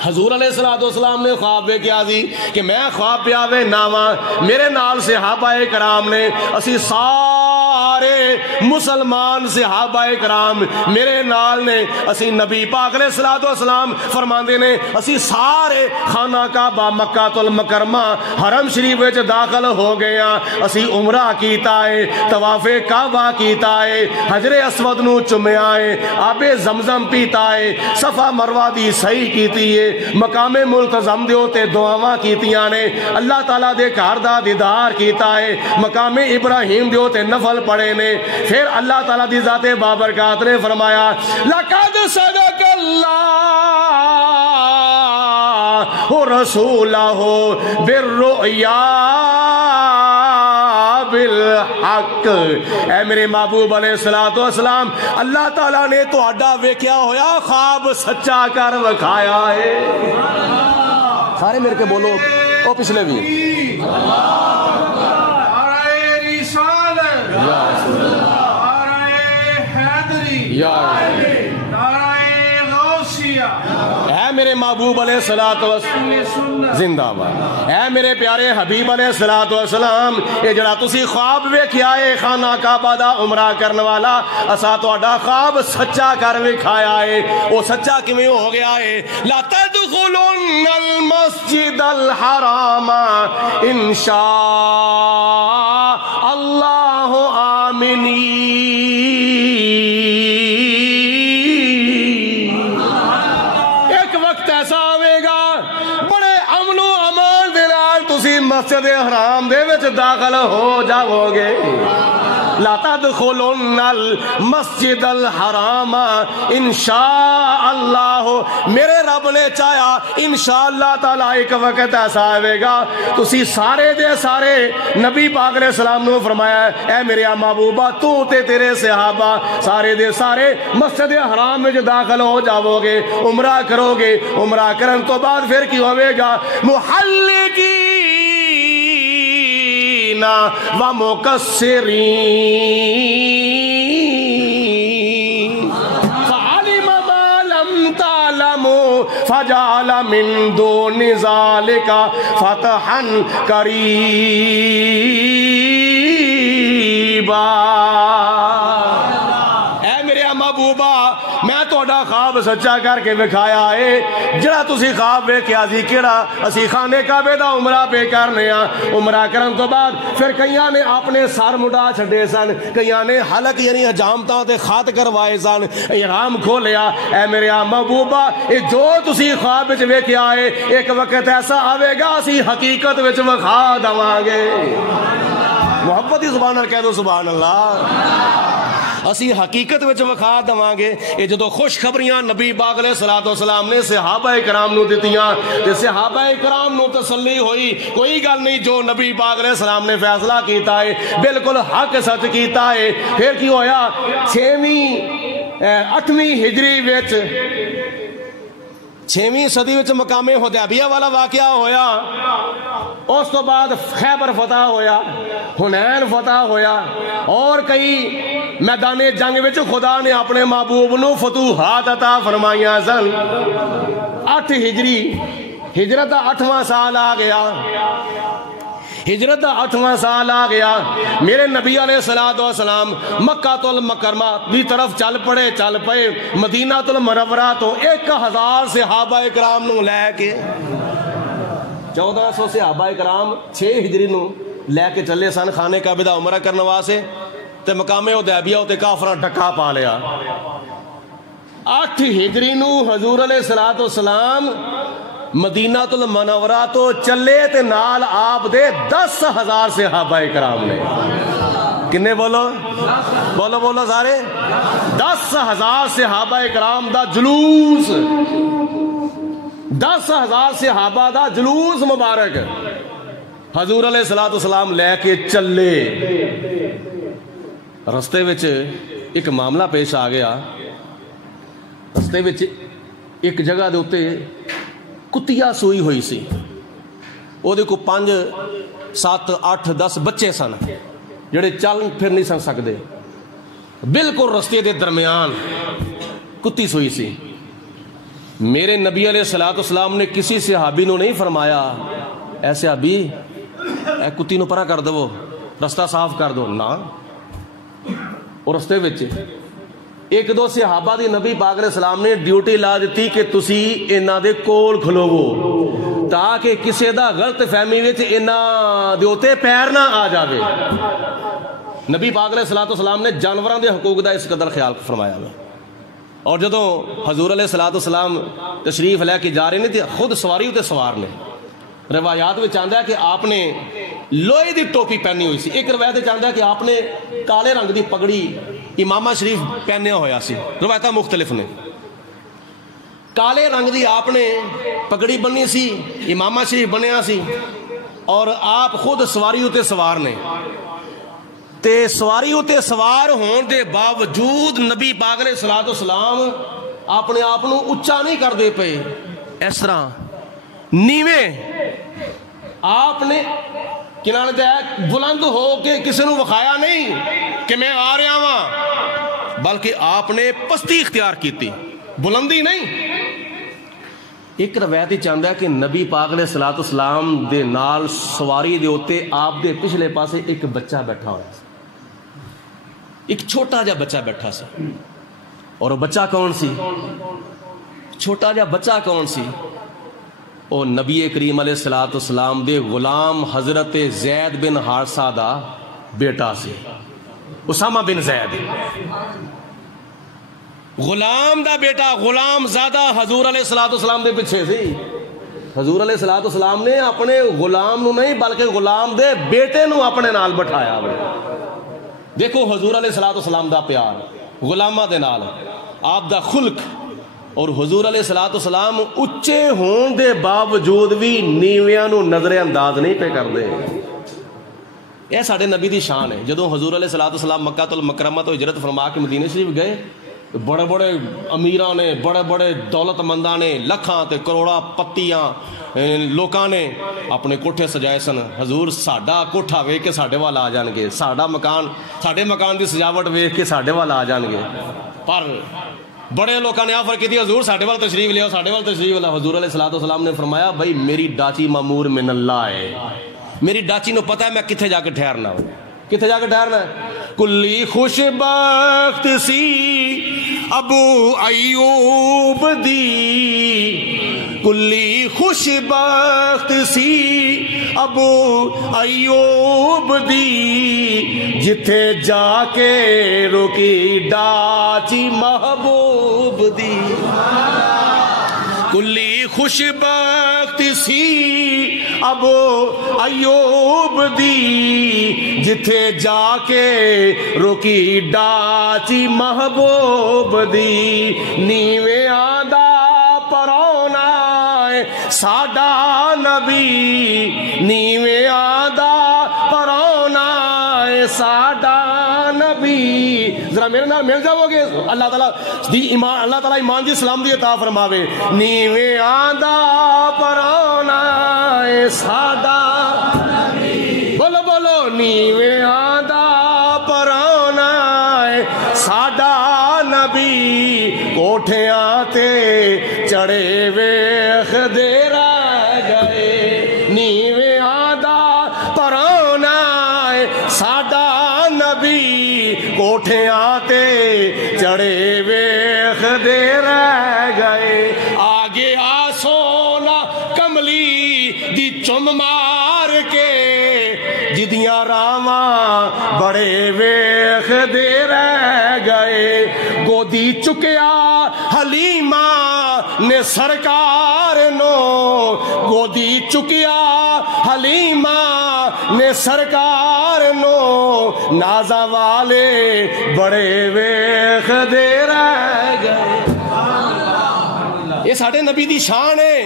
حضور علیہ السلام نے خواب بے کیا سی کہ میں خواب پہ آوے ناواں میرے نال صحابہ کرام نے اسی سارے سارے مسلمان صحابہ کرام میرے نال نے. اسی نبی پاک علیہ الصلوۃ والسلام فرماندے نے اسی سارے خانہ کعبہ مکہ المکرمہ حرم شریف وچ داخل ہو گئے ہاں. اسی عمرہ کیتا ہے, طواف کعبہ کیتا ہے, حجر اسود نو چومیا ہے, آب زمزم پیتا ہے, صفا مروہ دی صحیح کیتی ہے, مقام ملتزم دے اوتے دعاواں کیتیاں نے, اللہ تعالیٰ دے گھر دا دیدار کیتا ہے, مقام ابراہیم دے اوتے نفل پڑھے نے. پھر اللہ تعالیٰ دی ذات بابرکات نے فرمایا لقد صدق اللہ رسولہ بالرؤیا بالحق. اے میرے محبوب علیہ الصلوۃ والسلام, اللہ تعالیٰ نے تہاڈا ویکھیا ہویا خواب سچا کر وکھایا ہے. سارے میرے کے بولو, او پچھلے بھی اے میرے محبوب علیہ الصلوۃ والسلام زندہ باد. اے میرے پیارے حبیب علیہ الصلوۃ والسلام, اے جڑا تسی خواب ویکھیا ہے خانہ کعبہ دا عمرہ کرن والا, اسا تہاڈا خواب سچا کر وکھایا ہے. او سچا کیویں ہو گیا ہے؟ لا تدخلن المسجد الحرام انشاء اللہ آمنین. مسجد حرام دے وچ داخل ہو جاؤ گے. لا تدخلن المسجد الحرام انشاء اللہ, میرے رب نے چاہیا انشاءاللہ تعالیٰ ایک وقت ایسا آئے گا تسی سارے دے سارے نبی پاک علیہ السلام نے فرمایا اے میرے محبوبہ تو تے تیرے صحابہ سارے دے سارے مسجد حرام میں جو داخل ہو جاؤ گے, عمرہ کرو گے. عمرہ کرن تو بعد پھر کی ہوئے گا محلقین ومقصرین فعلم ما لم تعلموا فجعل من دون ذلك فتحا قریبا. اے میرے محبوبہ, میں تہاڈا خواب سچا کر کے وکھایا ہے. جڑا تسی خواب ویکھیا سی کیڑا, اسی خانے کعبے دا عمرہ پہ کرنے ہاں. عمرہ کرن تو بعد پھر کئیاں نے اپنے سر مڈا چھڈے سن, کئیاں نے حلق یعنی حجامتاں تے خط کروائے سن, احرام کھولیا. اے میرے محبوبہ, اے جو تسی خواب وچ ویکھیا ہے ایک وقت ایسا آوے گا اسی حقیقت وچ وکھا دواں گے. محبت ہی سبحان اللہ کہہ دو سبحان اللہ. اسی حقیقت وچ وکھا دواں گے. یہ جدو خوشخبریاں نبی پاک علیہ الصلوۃ والسلام نے صحابہ کرام نو دتیاں تے صحابہ کرام نو تسلی ہوئی, کوئی گل نہیں, جو نبی پاک علیہ السلام نے فیصلہ کیتا ہے بالکل حق سچ کیتا ہے. پھر کی ہویا 8ویں ہجری وچ 6ویں صدی وچ مقام حدیبیہ والا واقعہ ہویا. اس تو بعد خیبر فتح ہویا, حنین فتح ہویا, اور کئی میدان جنگ وچ خدا نے اپنے محبوب نو فتوحات عطا فرمائیاں سن. 8 ہجری ہجرت دا 8واں سال آ گیا. ہجرت دا 8واں سال آ گیا. میرے نبی علیہ الصلوۃ والسلام مکہ المکرمہ دی طرف چل پڑے. مدینہ المنورہ تو 1000 صحابہ کرام نو لے کے 1400 صحابہ کرام 6 ہجری نو لے کے چلے سن خانے کعبہ دا عمرہ کرنے واسطے. تے مقام حدیبیہ تے کافراں ڈکا پا لیا. 8 ہجری نو حضور علیہ الصلوۃ والسلام مدینہ المنورہ تو چلے تے نال آپ دے 10,000 صحابہ کرام نے. کنے بولو بولو بولو سارے, 10,000 صحابہ کرام دا جلوس, 10,000 صحابہ دا جلوس مبارک حضور علیہ الصلوۃ والسلام لے کے چلے. رستے وچ ایک معاملہ پیش آ گیا. رستے وچ ایک جگہ دے اوتے کتیا سوئی ہوئی سی. او دے کو 5 7 8 10 بچے سن جڑے چل پھر نہیں سن سکدے. بالکل رستے دے درمیان کتی سوئی سی. میرے نبی علیہ الصلوۃ والسلام نے کسی صحابی نو نہیں فرمایا اے صحابی اے کتی نو پرا کر دو, رستہ صاف کر دو. نا, اور رستے وچ ایک دو صحابہ دی نبی پاک علیہ السلام نے ڈیوٹی لا دیتی کہ تسی انہاں دے کول کھلوو تاکہ کسے دا غلط فہمی وچ انہاں دے اوتے پیر نہ آ جاوے. نبی پاک علیہ السلام نے جانوراں دے حقوق دا اس قدر خیال فرمایا ہے. اور جدوں حضور علیہ السلام تشریف لے کے جا رہے نے تے خود سواری تے سوار نے. روایات میں چاہتا ہے کہ آپ نے لوہے دی ٹوپی پہنی ہوئی سی. ایک روایت چاہتا ہے کہ آپ نے کالے رنگ دی پگڑی امامہ شریف پہنیا ہویا سی. روایت مختلف نے. کالے رنگ دی آپ نے پگڑی بنی سی, امامہ شریف بنیا سی, اور آپ خود سواری ہوتے سوار نے. تے سواری ہوتے سوار ہون دے باوجود نبی پاک علیہ السلام اپنے آپ نو اچا نہیں کر دے پے, اس طرح نیویں آپ نے کنال دے بلند ہو کے کسی نو وکھایا نہیں کہ میں آ رہا ہاں, بلکہ آپ نے پستی اختیار کی تھی, بلندی نہیں. ایک روایت چاہتا ہے کہ نبی پاک علیہ السلام دے نال سواری دے ہوتے آپ دے پچھلے پاسے ایک بچہ بیٹھا ہوا, ایک چھوٹا جا بچہ بیٹھا سی. اور وہ بچہ کون سی؟ چھوٹا جا بچہ کون سی؟ او نبی کریم علیہ السلام دے غلام حضرت زید بن حارثہ دا بیٹا سی, اسامہ بن زید. غلام دا بیٹا, غلام زادہ حضور علیہ السلام دے پیچھے سی. حضور علیہ السلام نے اپنے غلام نو نہیں بلکہ غلام دے بیٹے نو اپنے نال بٹھایا. دیکھو حضور علیہ السلام دا پیار غلامہ دے نال, آپ دا خلق. اور حضور علیہ السلام اچے ہون دے باوجود بھی نیویاں نو نظر انداز نہیں پہ کر دے. یہ ساڑھے نبی دی شان ہے. جدوں حضور علیہ السلام مکہ المکرمہ تو ہجرت فرما کے مدینہ شریف گئے, بڑے بڑے امیراں نے, بڑے بڑے دولت منداں نے, لکھاں تے کروڑا پتیاں لوکاں نے اپنے کوٹھے سجائے سن. حضور ساڈا کوٹھا ویکھ کے ساڈے وال آ جان گے, ساڈے مکان دی سجاوٹ ویکھ کے ساڈے وال آ جان گے. پر بڑے لوگوں نے آفر کی تھی حضور ساڈے وال تشریف لیا, ساڈے وال تشریف لیا. حضور علیہ السلام نے فرمایا بھائی میری ڈاچی مامور من اللہ ہے, میری ڈاچی نو پتہ ہے میں کتھے جا کے ٹھہرنا ہوں, کتھے جا کے ٹھہرنا ہے. کلی خوش بخت سی ابو ایوب دی, کلی خوش بخت سی ابو ایوب دی, جتھے جا کے رکی ڈاچی محبوب دی. کلی خوش بخت سی ابو ایوب دی, جتھے جا کے رکی ڈاچی محبوب دی. نیویں آدھا پرونا ساڈا نبی, نیویں آدھا پرونا ساڈا نبی. ذرا میرے نال مل جاؤ گے. اللہ تعالیٰ ایمان دی اسلام دی عطا فرماوے. نیویں آدھا پرونا ساڈا نبی, بولو بولو, نیویں آدھا پرونا ساڈا نبی, کوٹھیاں تے چڑھے ویخ دے رہ گئے. نیویں آدھا پرونا ساڈا نبی, کوٹھیاں تے چڑھے ویخ دے رہ گئے. آگے آ سونا کملی دی چم مار کے, جدیاں راواں بڑے ویخ دے رہ گئے. گودی چکیا حلیمہ نے سرکار نو, گودی چکیا حلیمہ نے سرکار نو, نازا والے بڑے ویخ دے رہ گئے. یہ ساڑھے نبی دی شان ہے.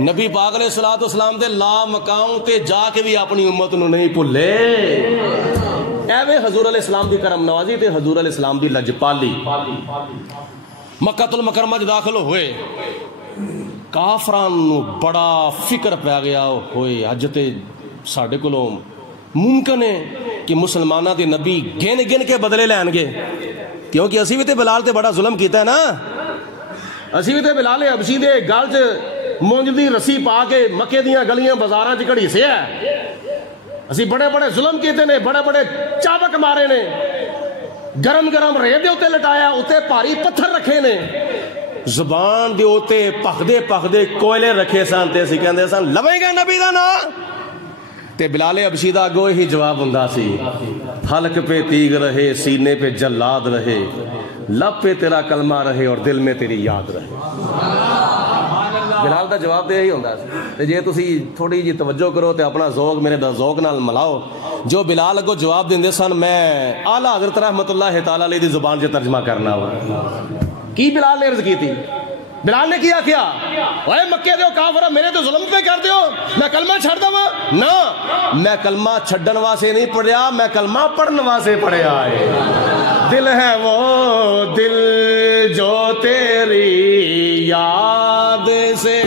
نبی پاک علیہ السلام دے لا مقام تے جا کے بھی اپنی امت نو نہیں بھولے. ایویں حضور علیہ السلام دی کرم نوازی تے حضور علیہ السلام دی لجپالی. مکہ المکرمہ داخل ہوئے, کافران نو بڑا فکر پہ گیا ہوئے اج تے ساڈے کولوں ممکن ہے کہ مسلمانہ دے نبی گن گن کے بدلے لین گے, کیونکہ اسی بھی تے بلال تے بڑا ظلم کیتا ہے نا. اسی بھی تے بلال حبشی دے گل چ مونج دی رسی پا کے مکے دیاں گلیاں بازاراں چ گھڑی سے ہے. اسی بڑے بڑے ظلم کیتے نے, بڑے بڑے چابک مارے نے, گرم گرم ریت دے اوتے لٹایا, اوتے بھاری پتھر رکھے نے, زبان دے اوتے پخدے پخدے کوئلے رکھے سن, تے اسی کہندے سن لویں گے نبی دا نام. تے بلال حبشی دا اگوں ہی جواب ہوندا سی, حلق پہ تیغ رہے, سینے پہ جلاد رہے, لب پہ تیرا کلمہ رہے اور دل میں تیری یاد رہے. بلال دا جواب دے ہی ہوندا سی. جے تسی تھوڑی جی توجہ کرو تے اپنا ذوق میرے دا ذوق نال ملاؤ, جو بلال اگوں جواب دیندے سن میں اعلیٰ حضرت رحمت اللہ تعالی علیہ دی زبان سے ترجمہ کرنا وا. کی بلال نے عرض کی تھی؟ بلال نے کیا کیا؟ اے مکے دیو کافرہ میرے تو ظلم پہ کر دیو, میں کلمہ چھڑ دوں نا, میں کلمہ چھڑن واسے نہیں پڑھیا, میں کلمہ پڑھن واسے پڑھیا ہے. دل ہے وہ دل جو تیری یاد سے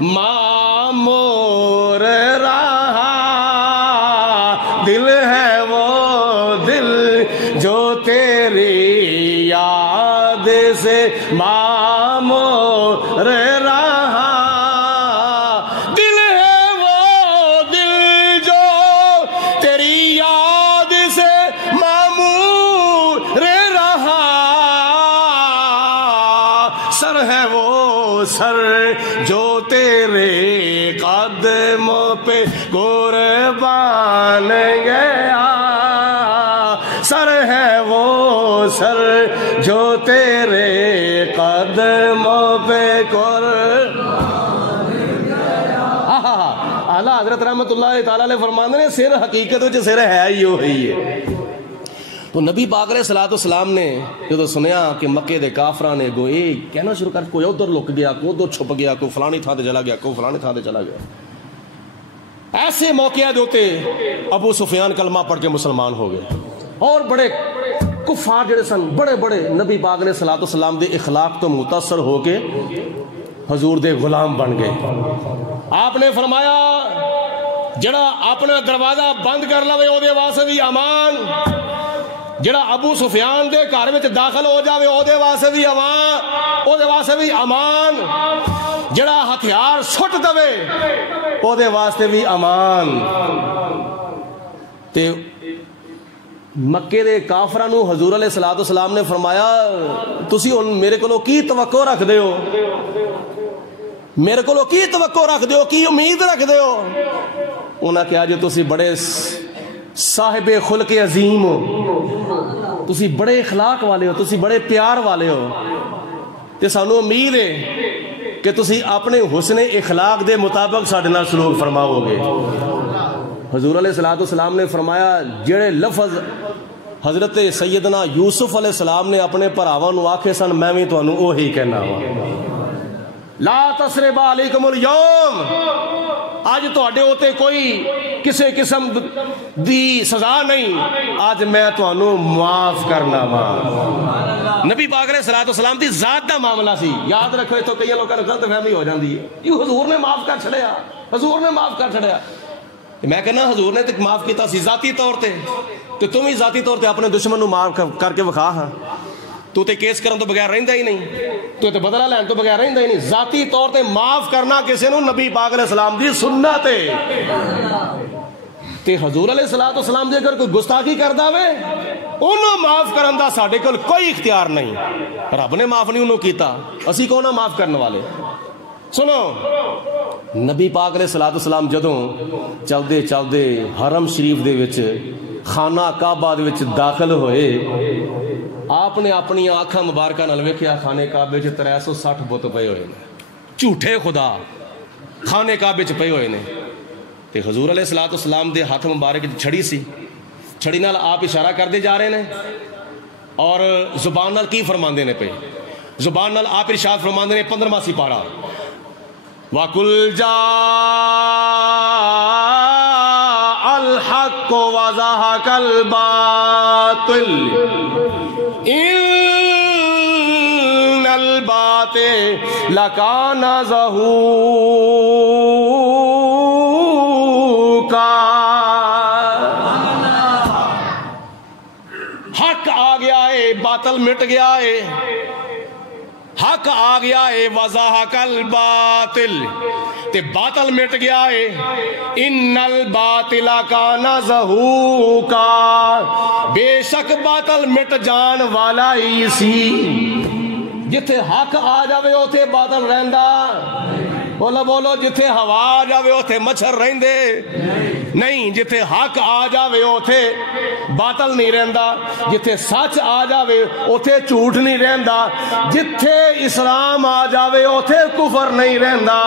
معمور رہا, دل ہے وہ دل جو تیری یاد سے معمور رہا, دل ہے وہ دل جو تیری یاد سے معمور رہا, سر ہے وہ سر جو تیرے قدموں پہ قربان گیا, سر ہے وہ سر جو تیرے قدموں پہ قربان گیا. اعلیٰ حضرت رحمت اللہ تعالیٰ علیہ فرماندے نے سر حقیقت وچ سر ہے ہی وہی ہے. تو نبی پاک علیہ الصلوۃ والسلام نے جدو سنیا کہ مکے دے کافراں نے گو اے کہنا شروع کر, کوئی ادھر لک گیا, کوئی ادھر چھپ گیا, کوئی فلانی تھان تے چلا گیا, کوئی فلانی تھان تے چلا گیا, ایسے موقع دوتے ابو سفیان کلمہ پڑھ کے مسلمان ہو گئے, اور بڑے کفار جڑے سن بڑے بڑے نبی پاک علیہ الصلوۃ والسلام دے اخلاق تو متاثر ہو کے حضور دے غلام بن گئے. آپ نے فرمایا جڑا اپنا دروازہ بند کر لوے او دے واسطے بھی امان, جڑا ابو سفیان دے گھر وچ داخل ہو جاوے او دے واسطے بھی امان, او دے واسطے بھی امان, جڑا ہتھیار سٹ دوے او دے واسطے بھی امان. تے مکے دے کافراں نو حضور علیہ الصلوۃ والسلام نے فرمایا تسی ہن میرے کولوں کی توقع رکھ دے ہو, میرے کولوں کی توقع رکھ دے ہو, کی امید رکھ دے ہو؟ انہاں کہا جو تسی بڑے صاحب خلق عظیم ہو, تسی بڑے اخلاق والے ہو, تسی بڑے پیار والے ہو, تے سانو امید ہے کہ تسی اپنے حسن اخلاق دے مطابق ساڈے نال سلوک فرماؤ گے. حضور علیہ الصلوۃ والسلام نے فرمایا جڑے لفظ حضرت سیدنا یوسف علیہ السلام نے اپنے بھراواں نو آکھے سن میں بھی تانوں اوہی کہنا وا, لا تثرب علیکم اليوم, آج تواڈے اوتے کوئی کسے قسم دی سزا نہیں, آج میں تانوں معاف کرنا وا. نبی پاک علیہ الصلوۃ والسلام دی ذات دا معاملہ سی, یاد رکھو تو کئی لوکاں نوں غلط فہمی ہو جاندی ہے, یہ حضور نے معاف کر چھڑیا, حضور نے معاف کر چھڑیا. میں کہنا حضور نے تک معاف کیتا سی ذاتی طور تے, تو تم ہی ذاتی طور تے اپنے دشمن نو معاف کر کے وکھا ہاں, تو تے کیس کرن تو بغیر رہندا ہی نہیں, تو تے بدلہ لین تو بغیر رہندا ہی نہیں. ذاتی طور تے معاف کرنا کسے نو نبی پاک علیہ السلام دی سنت ہے. تے حضور علیہ الصلوۃ والسلام دے اگر کوئی گستاخی کردا وے انہوں معاف کرن دا ساڈے کول کوئی اختیار نہیں, رب نے معاف نہیں انہوں کیتا, اسی کون ہاں معاف کرنے والے. سنو نبی پاک علیہ الصلوۃ والسلام جدوں چلدے چلدے حرم شریف دے وچ خانہ کعبہ دے وچ داخل ہوئے, آپ نے اپنی آنکھاں مبارکہ نال ویکھیا خانے کعبے وچ 360 بت پئے ہوئے نے, جھوٹے خدا خانے کعبے وچ پئے ہوئے نے. تے حضور علیہ الصلوۃ والسلام دے ہاتھ مبارک چھڑی سی, چھڑی نال آپ اشارہ کردے جا رہے نے, اور زبان نال کی فرماندے نے پے, زبان نال آپ ارشاد فرماندے نے 15واں سپارہ, وَقُلْ جَاءَ الْحَقُّ وَزَهَقَ الْبَاطِلُ إِنَّ الْبَاطِلَ كَانَ زَهُوقًا. حق آ گیا ہے, باطل مٹ گیا ہے, حق آ گیا ہے، وَزَهَقَ الْبَاطِلُ تے باطل مٹ گیا ہے، اِنَّ الْبَاطِلَ كَانَ زَهُوقًا، بے شک باطل مٹ جان والا ہی سی۔ جتھے حق آ جاوے اوتھے باطل رہندا، بولو بولو، جتھے ہوا آ جاوے اوتھے مچھر رہندے نہیں، جتھے حق آ جاوے اوتھے باطل نہیں رہندا، جتھے سچ آ جاوے اوتھے جھوٹ نہیں رہندا، جتھے اسلام آ جاوے اوتھے کفر نہیں رہندا،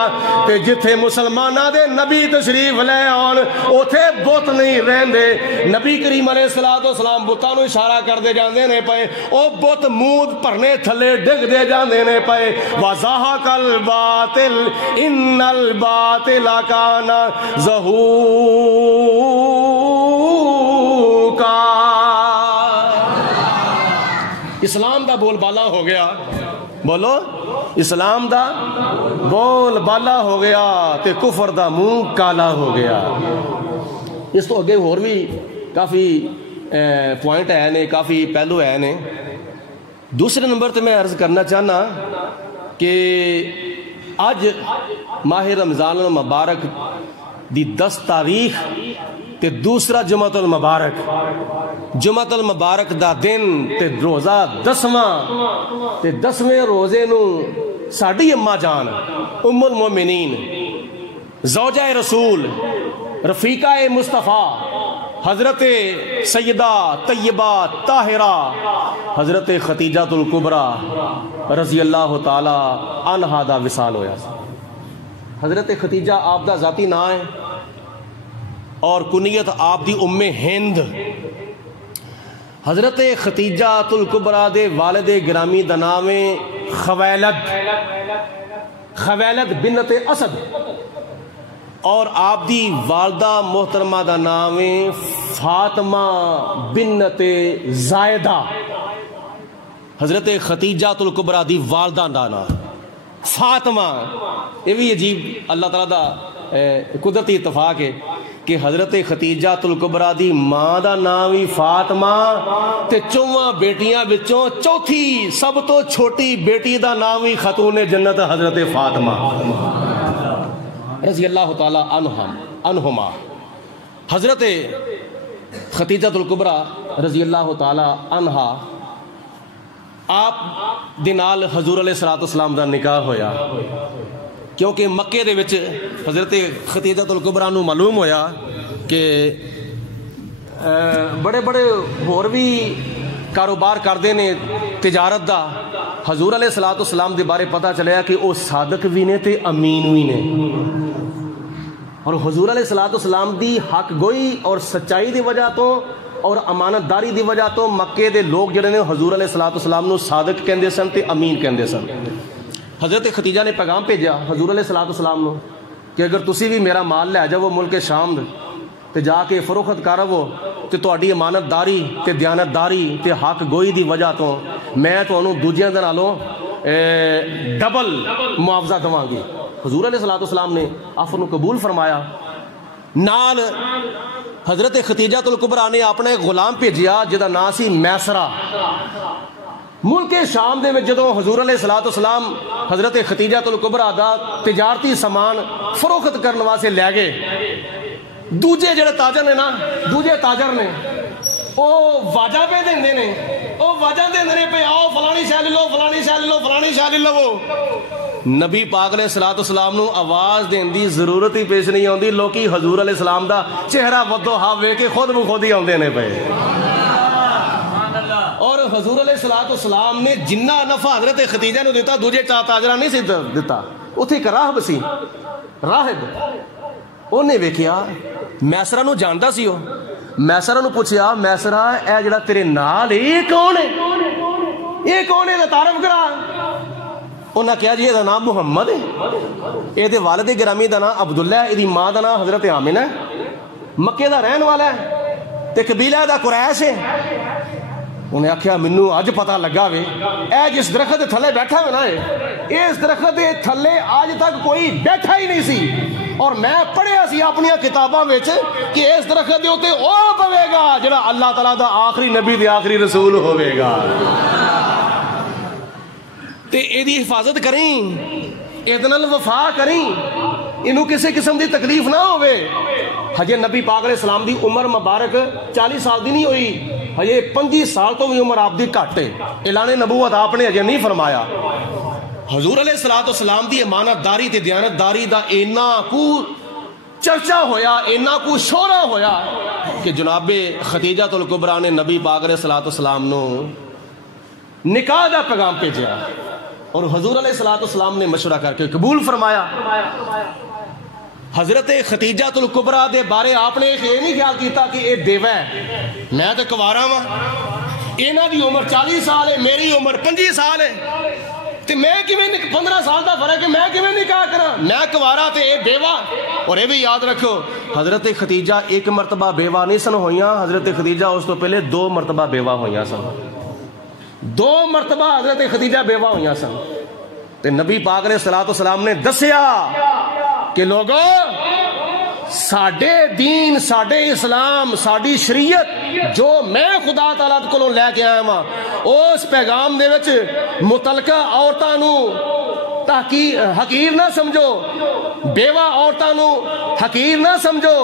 تے جتھے مسلماناں دے نبی تشریف لے آن اوتھے بت نہیں رہندے۔ نبی کریم علیہ السلام بتاں نوں اشارہ کردے جاندے نے پئے، او بت منہ بھرنے تھلے ڈگ دے جاندے نے پئے۔ وَزَهَقَ الْبَاطِلُ اِنَّ الْبَاطِلَ كَانَ زَهُوقًا۔ اسلام دا بول بالا ہو گیا، بولو اسلام دا بول بالا ہو گیا تے کفر دا منہ کالا ہو گیا۔ اس تو اگے اور بھی کافی پوائنٹ ہے نے، کافی پہلو ہے نے۔ دوسرے نمبر تے میں عرض کرنا چاہنا کہ اج ماہ رمضان المبارک دی 10 تاریخ تے دوسرا جمعۃ المبارک، جمعۃ المبارک دا دن تے روزہ 10واں تے 10ویں روزے نو ساڈی اماں جان ام المومنین زوجہ رسول رفیقہ مصطفیٰ حضرت سیدہ طیبہ طاہرہ حضرت خدیجہ الکبریٰ رضی اللہ تعالی عنہا دا وصال ہویا۔ حضرت خدیجہ آپ دا ذاتی نام ہے اور کنیت آپ دی ام ہند۔ حضرت خدیجہ الکبریٰ دے والد گرامی دا نام ہے خویلد بنت اسد، اور آپ دی والدہ محترمہ دا نام ہے فاطمہ بنت زائدہ۔ حضرت خدیجہ الکبریٰ دی والدہ دا نام فاطمہ۔ یہ بھی عجیب اللہ تعالیٰ دا قدرتی اتفاق ہے کہ حضرت خدیجہ الکبریٰ دی ماں دا نام ہی فاطمہ تے 4 بیٹیاں وچوں چوتھی سب تو چھوٹی بیٹی دا نام ہی خاتون جنت حضرت فاطمہ رضی اللہ تعالی عنہما۔ حضرت خدیجہ الکبریٰ رضی اللہ تعالی عنہا آپ دے نال حضور علیہ السلام دا نکاح ہویا، کیونکہ مکے دے وچ حضرت خدیجہ الکبریٰ نو معلوم ہویا کہ بڑے بڑے ہور بھی کاروبار کردے نے تجارت دا۔ حضور علیہ السلام دے بارے پتہ چلیا کہ وہ صادق بھی نے تے امین بھی نے، اور حضور علیہ السلام دی حق گوئی اور سچائی دی وجہ تو اور امانت داری دی وجہ تو مکے دے لوگ جڑے نے حضور علیہ السلام نو صادق کہندے سن تے امین کہندے سن۔ حضرت خدیجہ نے پیغام بھیجا حضور علیہ السلام نو کہ اگر تسی بھی میرا مال لے جاؤ ملک شام تے جا کے فروخت کرو تے تہاڈی امانت داری تے دیانت داری تے حق گوئی دی وجہ تو میں تانوں دوجیاں دے نالوں ڈبل معاوضہ دواں گی۔ حضور علیہ السلام نے آفر نو قبول فرمایا۔ نال حضرت خدیجہ الکبریٰ نے اپنے غلام بھیجیا جدا نام سی میسرہ۔ ملک شام دے وچ جدوں حضور علیہ السلام حضرت خدیجہ الکبریٰ دا تجارتی سامان فروخت کرنے واسطے لے گئے، دوجے جڑے تاجر نے نا، دوجے تاجر نے او واجہ پہ دیندے نے، او واجہ دیندے نے پہ آؤ فلانی شے لے لو، فلانی شے لے لو، فلانی شے لے لو۔ نبی پاک علیہ السلام نو آواز دین دی ضرورت ہی پیش نہیں آندی، لوکی حضور علیہ السلام دا چہرہ ودو ہاں وے کے خود بخود ہی آندے نے پے۔ اور حضور علیہ السلام نے جنہ نفع حضرت خدیجہ نو دیتا دوجے تاجرہ نہیں سی دیتا۔ اتھے ایک راہب سی، راہب انہیں ویکھیا میسرہ نو جاندا سی، ہو میسرہ نو پوچھیا میسرہ اے جڑا تیرے نال اے کون ہے، اے کون ہے تعارف کرا۔ انہاں کہا جی یہ نام محمد ہے، یہ والد گرامی دا نام عبداللہ ہے، یہ ماں دا نام حضرت آمنہ ہے، مکے دا رہن والا ہے تے قبیلہ دا قریش ہے۔ انہیں آکھیا منو اج پتہ لگا وے اے جس درخت دے تھلے بیٹھا ہوئے نا، اس درخت دے تھلے آج تک کوئی بیٹھا ہی نہیں سی، اور میں پڑھیا سی اپنی کتاباں وچ کہ اس درخت دے اوتے او پوے گا جڑا اللہ تعالیٰ دا آخری نبی دے آخری رسول ہوے گا۔ تے ایدی حفاظت کریں، ایدے نال وفا کریں، انہوں کسی قسم دی تکلیف نہ ہوئے۔ ہجے نبی پاک علیہ السلام دی عمر مبارک 40 سال دی نہیں ہوئی، ہجے 25 سال تو بھی عمر آپ دی گھٹ ہے، اعلان نبوت آپ نے ہجے نہیں فرمایا۔ حضور علیہ السلام دی امانت داری تے دیانت داری دا اینا کو چرچا ہویا، اینا کو شورا ہویا کہ جناب خدیجہ الکبریٰ نے نبی پاک علیہ السلام نو نکاح دا پیغام بھیجا، اور حضور علیہ السلام نے مشورہ کر کے قبول فرمایا۔ حضرت خدیجہ الکبریٰ دے بارے آپ نے یہ نہیں خیال کیتا کہ یہ بیوہ ہے، میں تو کوارا ہاں، انہاں دی عمر 40 سال ہے، میری عمر 25 سال ہے، تے میں کیویں 15 سال دا فرق ہے، میں کیویں نکاح کراں، میں کوارا تے اے بیوہ۔ اور یہ بھی یاد رکھو حضرت خدیجہ ایک مرتبہ بیوہ نہیں سن ہوئیاں، حضرت خدیجہ اس تو پہلے 2 مرتبہ بیوہ ہوئیاں سن، 2 مرتبہ حضرت خدیجہ بیوہ ہوئیاں سن۔ تے نبی پاک علیہ السلام نے دسیا کہ لوگو ساڑھے دین، ساڑھے اسلام، ساڑھی شریعت جو میں خدا تعالیٰ کو لے کے آیا ہاں، اس پیغام دے وچ متعلقہ عورتاں نو حقیر نہ سمجھو، بیوہ عورتاں نو حقیر نہ سمجھو۔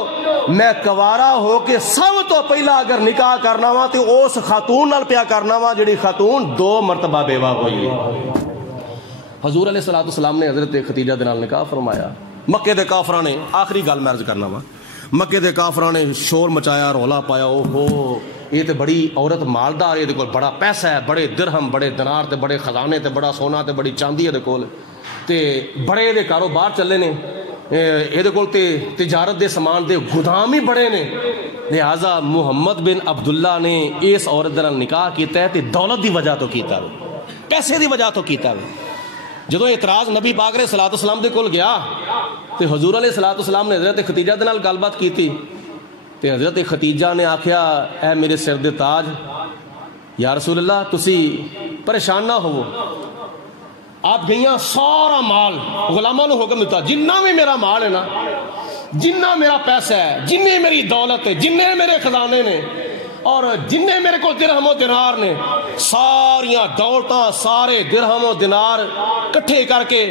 میں کوارا ہو کے سب تو پہلا اگر نکاح کرنا وا تو اس خاتون نال پیا کرنا وا جڑی خاتون 2 مرتبہ بیوہ ہوئی ہے۔ حضور علیہ السلام نے حضرت خدیجہ دے نال نکاح فرمایا۔ مکے دے کافراں نے، آخری گل میں عرض کرنا وا، مکے دے کافراں نے شور مچایا، رولا پایا، او ہو یہ تے بڑی عورت مالدار ہے، دے کول بڑا پیسہ ہے، بڑے درہم، بڑے دینار تے بڑے خزانے تے بڑا سونا تے بڑی چاندی ہے دے کول، تے بڑے دے کاروبار چلے نے، یہ دے کول تے تجارت دے سامان دے گودام ہی بڑے نے، لہٰذا محمد بن عبداللہ نے اس عورت دے نال نکاح کیتا ہے تے دولت دی وجہ تو کیتا ہے، پیسے دی وجہ تو کیتا ہے۔ جدو اعتراض نبی پاک علیہ السلام دے کول گیا تے حضور علیہ السلام نے حضرت خدیجہ دے نال گل بات کیتی تے حضرت خدیجہ نے آکھیا اے میرے سر دے تاج یا رسول اللہ تسی پریشان نہ ہو، آپ گئیاں سارا مال غلاماں نو حکم دیتا جنہ بھی میرا مال ہے نا، جنہ میرا پیسہ ہے، جنہ میری دولت ہے، جنہ میرے خزانے نے اور جنہ میرے کو درہم و دینار نے، ساریاں دولتاں سارے درہم و دینار کٹھے کر کے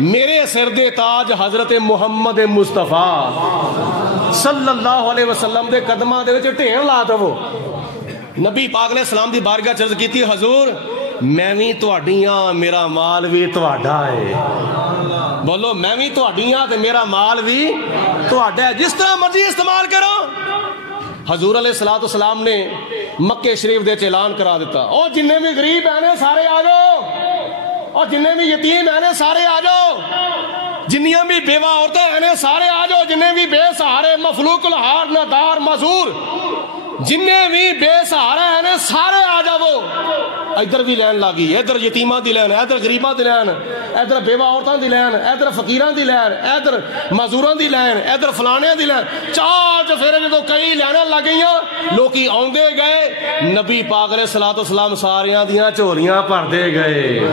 میرے سر دے تاج حضرت محمد مصطفیٰ صلی اللہ علیہ وسلم دے قدماں دے وچ ٹھین لا دو۔ نبی پاک علیہ السلام دی بارگاہ چرز کیتی حضور میں بھی تہاڈیاں، میرا مال بھی تہاڈا ہے، بولو میں بھی تہاڈیاں تے میرا مال بھی تہاڈا ہے، جس طرح مرضی استعمال کرو۔ حضور علیہ السلام نے مکہ شریف دے اعلان کرا دیتا، اور جننے بھی غریب ہیں سارے آ جاؤ، اور جننے بھی یتیم ہیں سارے آ جاؤ، جنیاں بھی بیوہ عورتیں ہیں سارے آ جاؤ، جننے بھی بے سہارے مفلوق الحال نادار معذور جننے بھی بے سہارے ہیں سارے آ جاؤ۔ ادھر بھی لین لگی، ادھر یتیماں دی لین، ادھر غریباں دی لین، ادھر بیوہ عورتاں دی لین، ادھر فقیراں دی لین، ادھر معذوراں دی لین، ادھر فلانیاں دی لین، چار چفیرے جدوں کئی لیناں لگ گئیاں، لوکی آوندے گئے، نبی پاک علیہ السلام ساریاں دیاں چولیاں بھردے گئے۔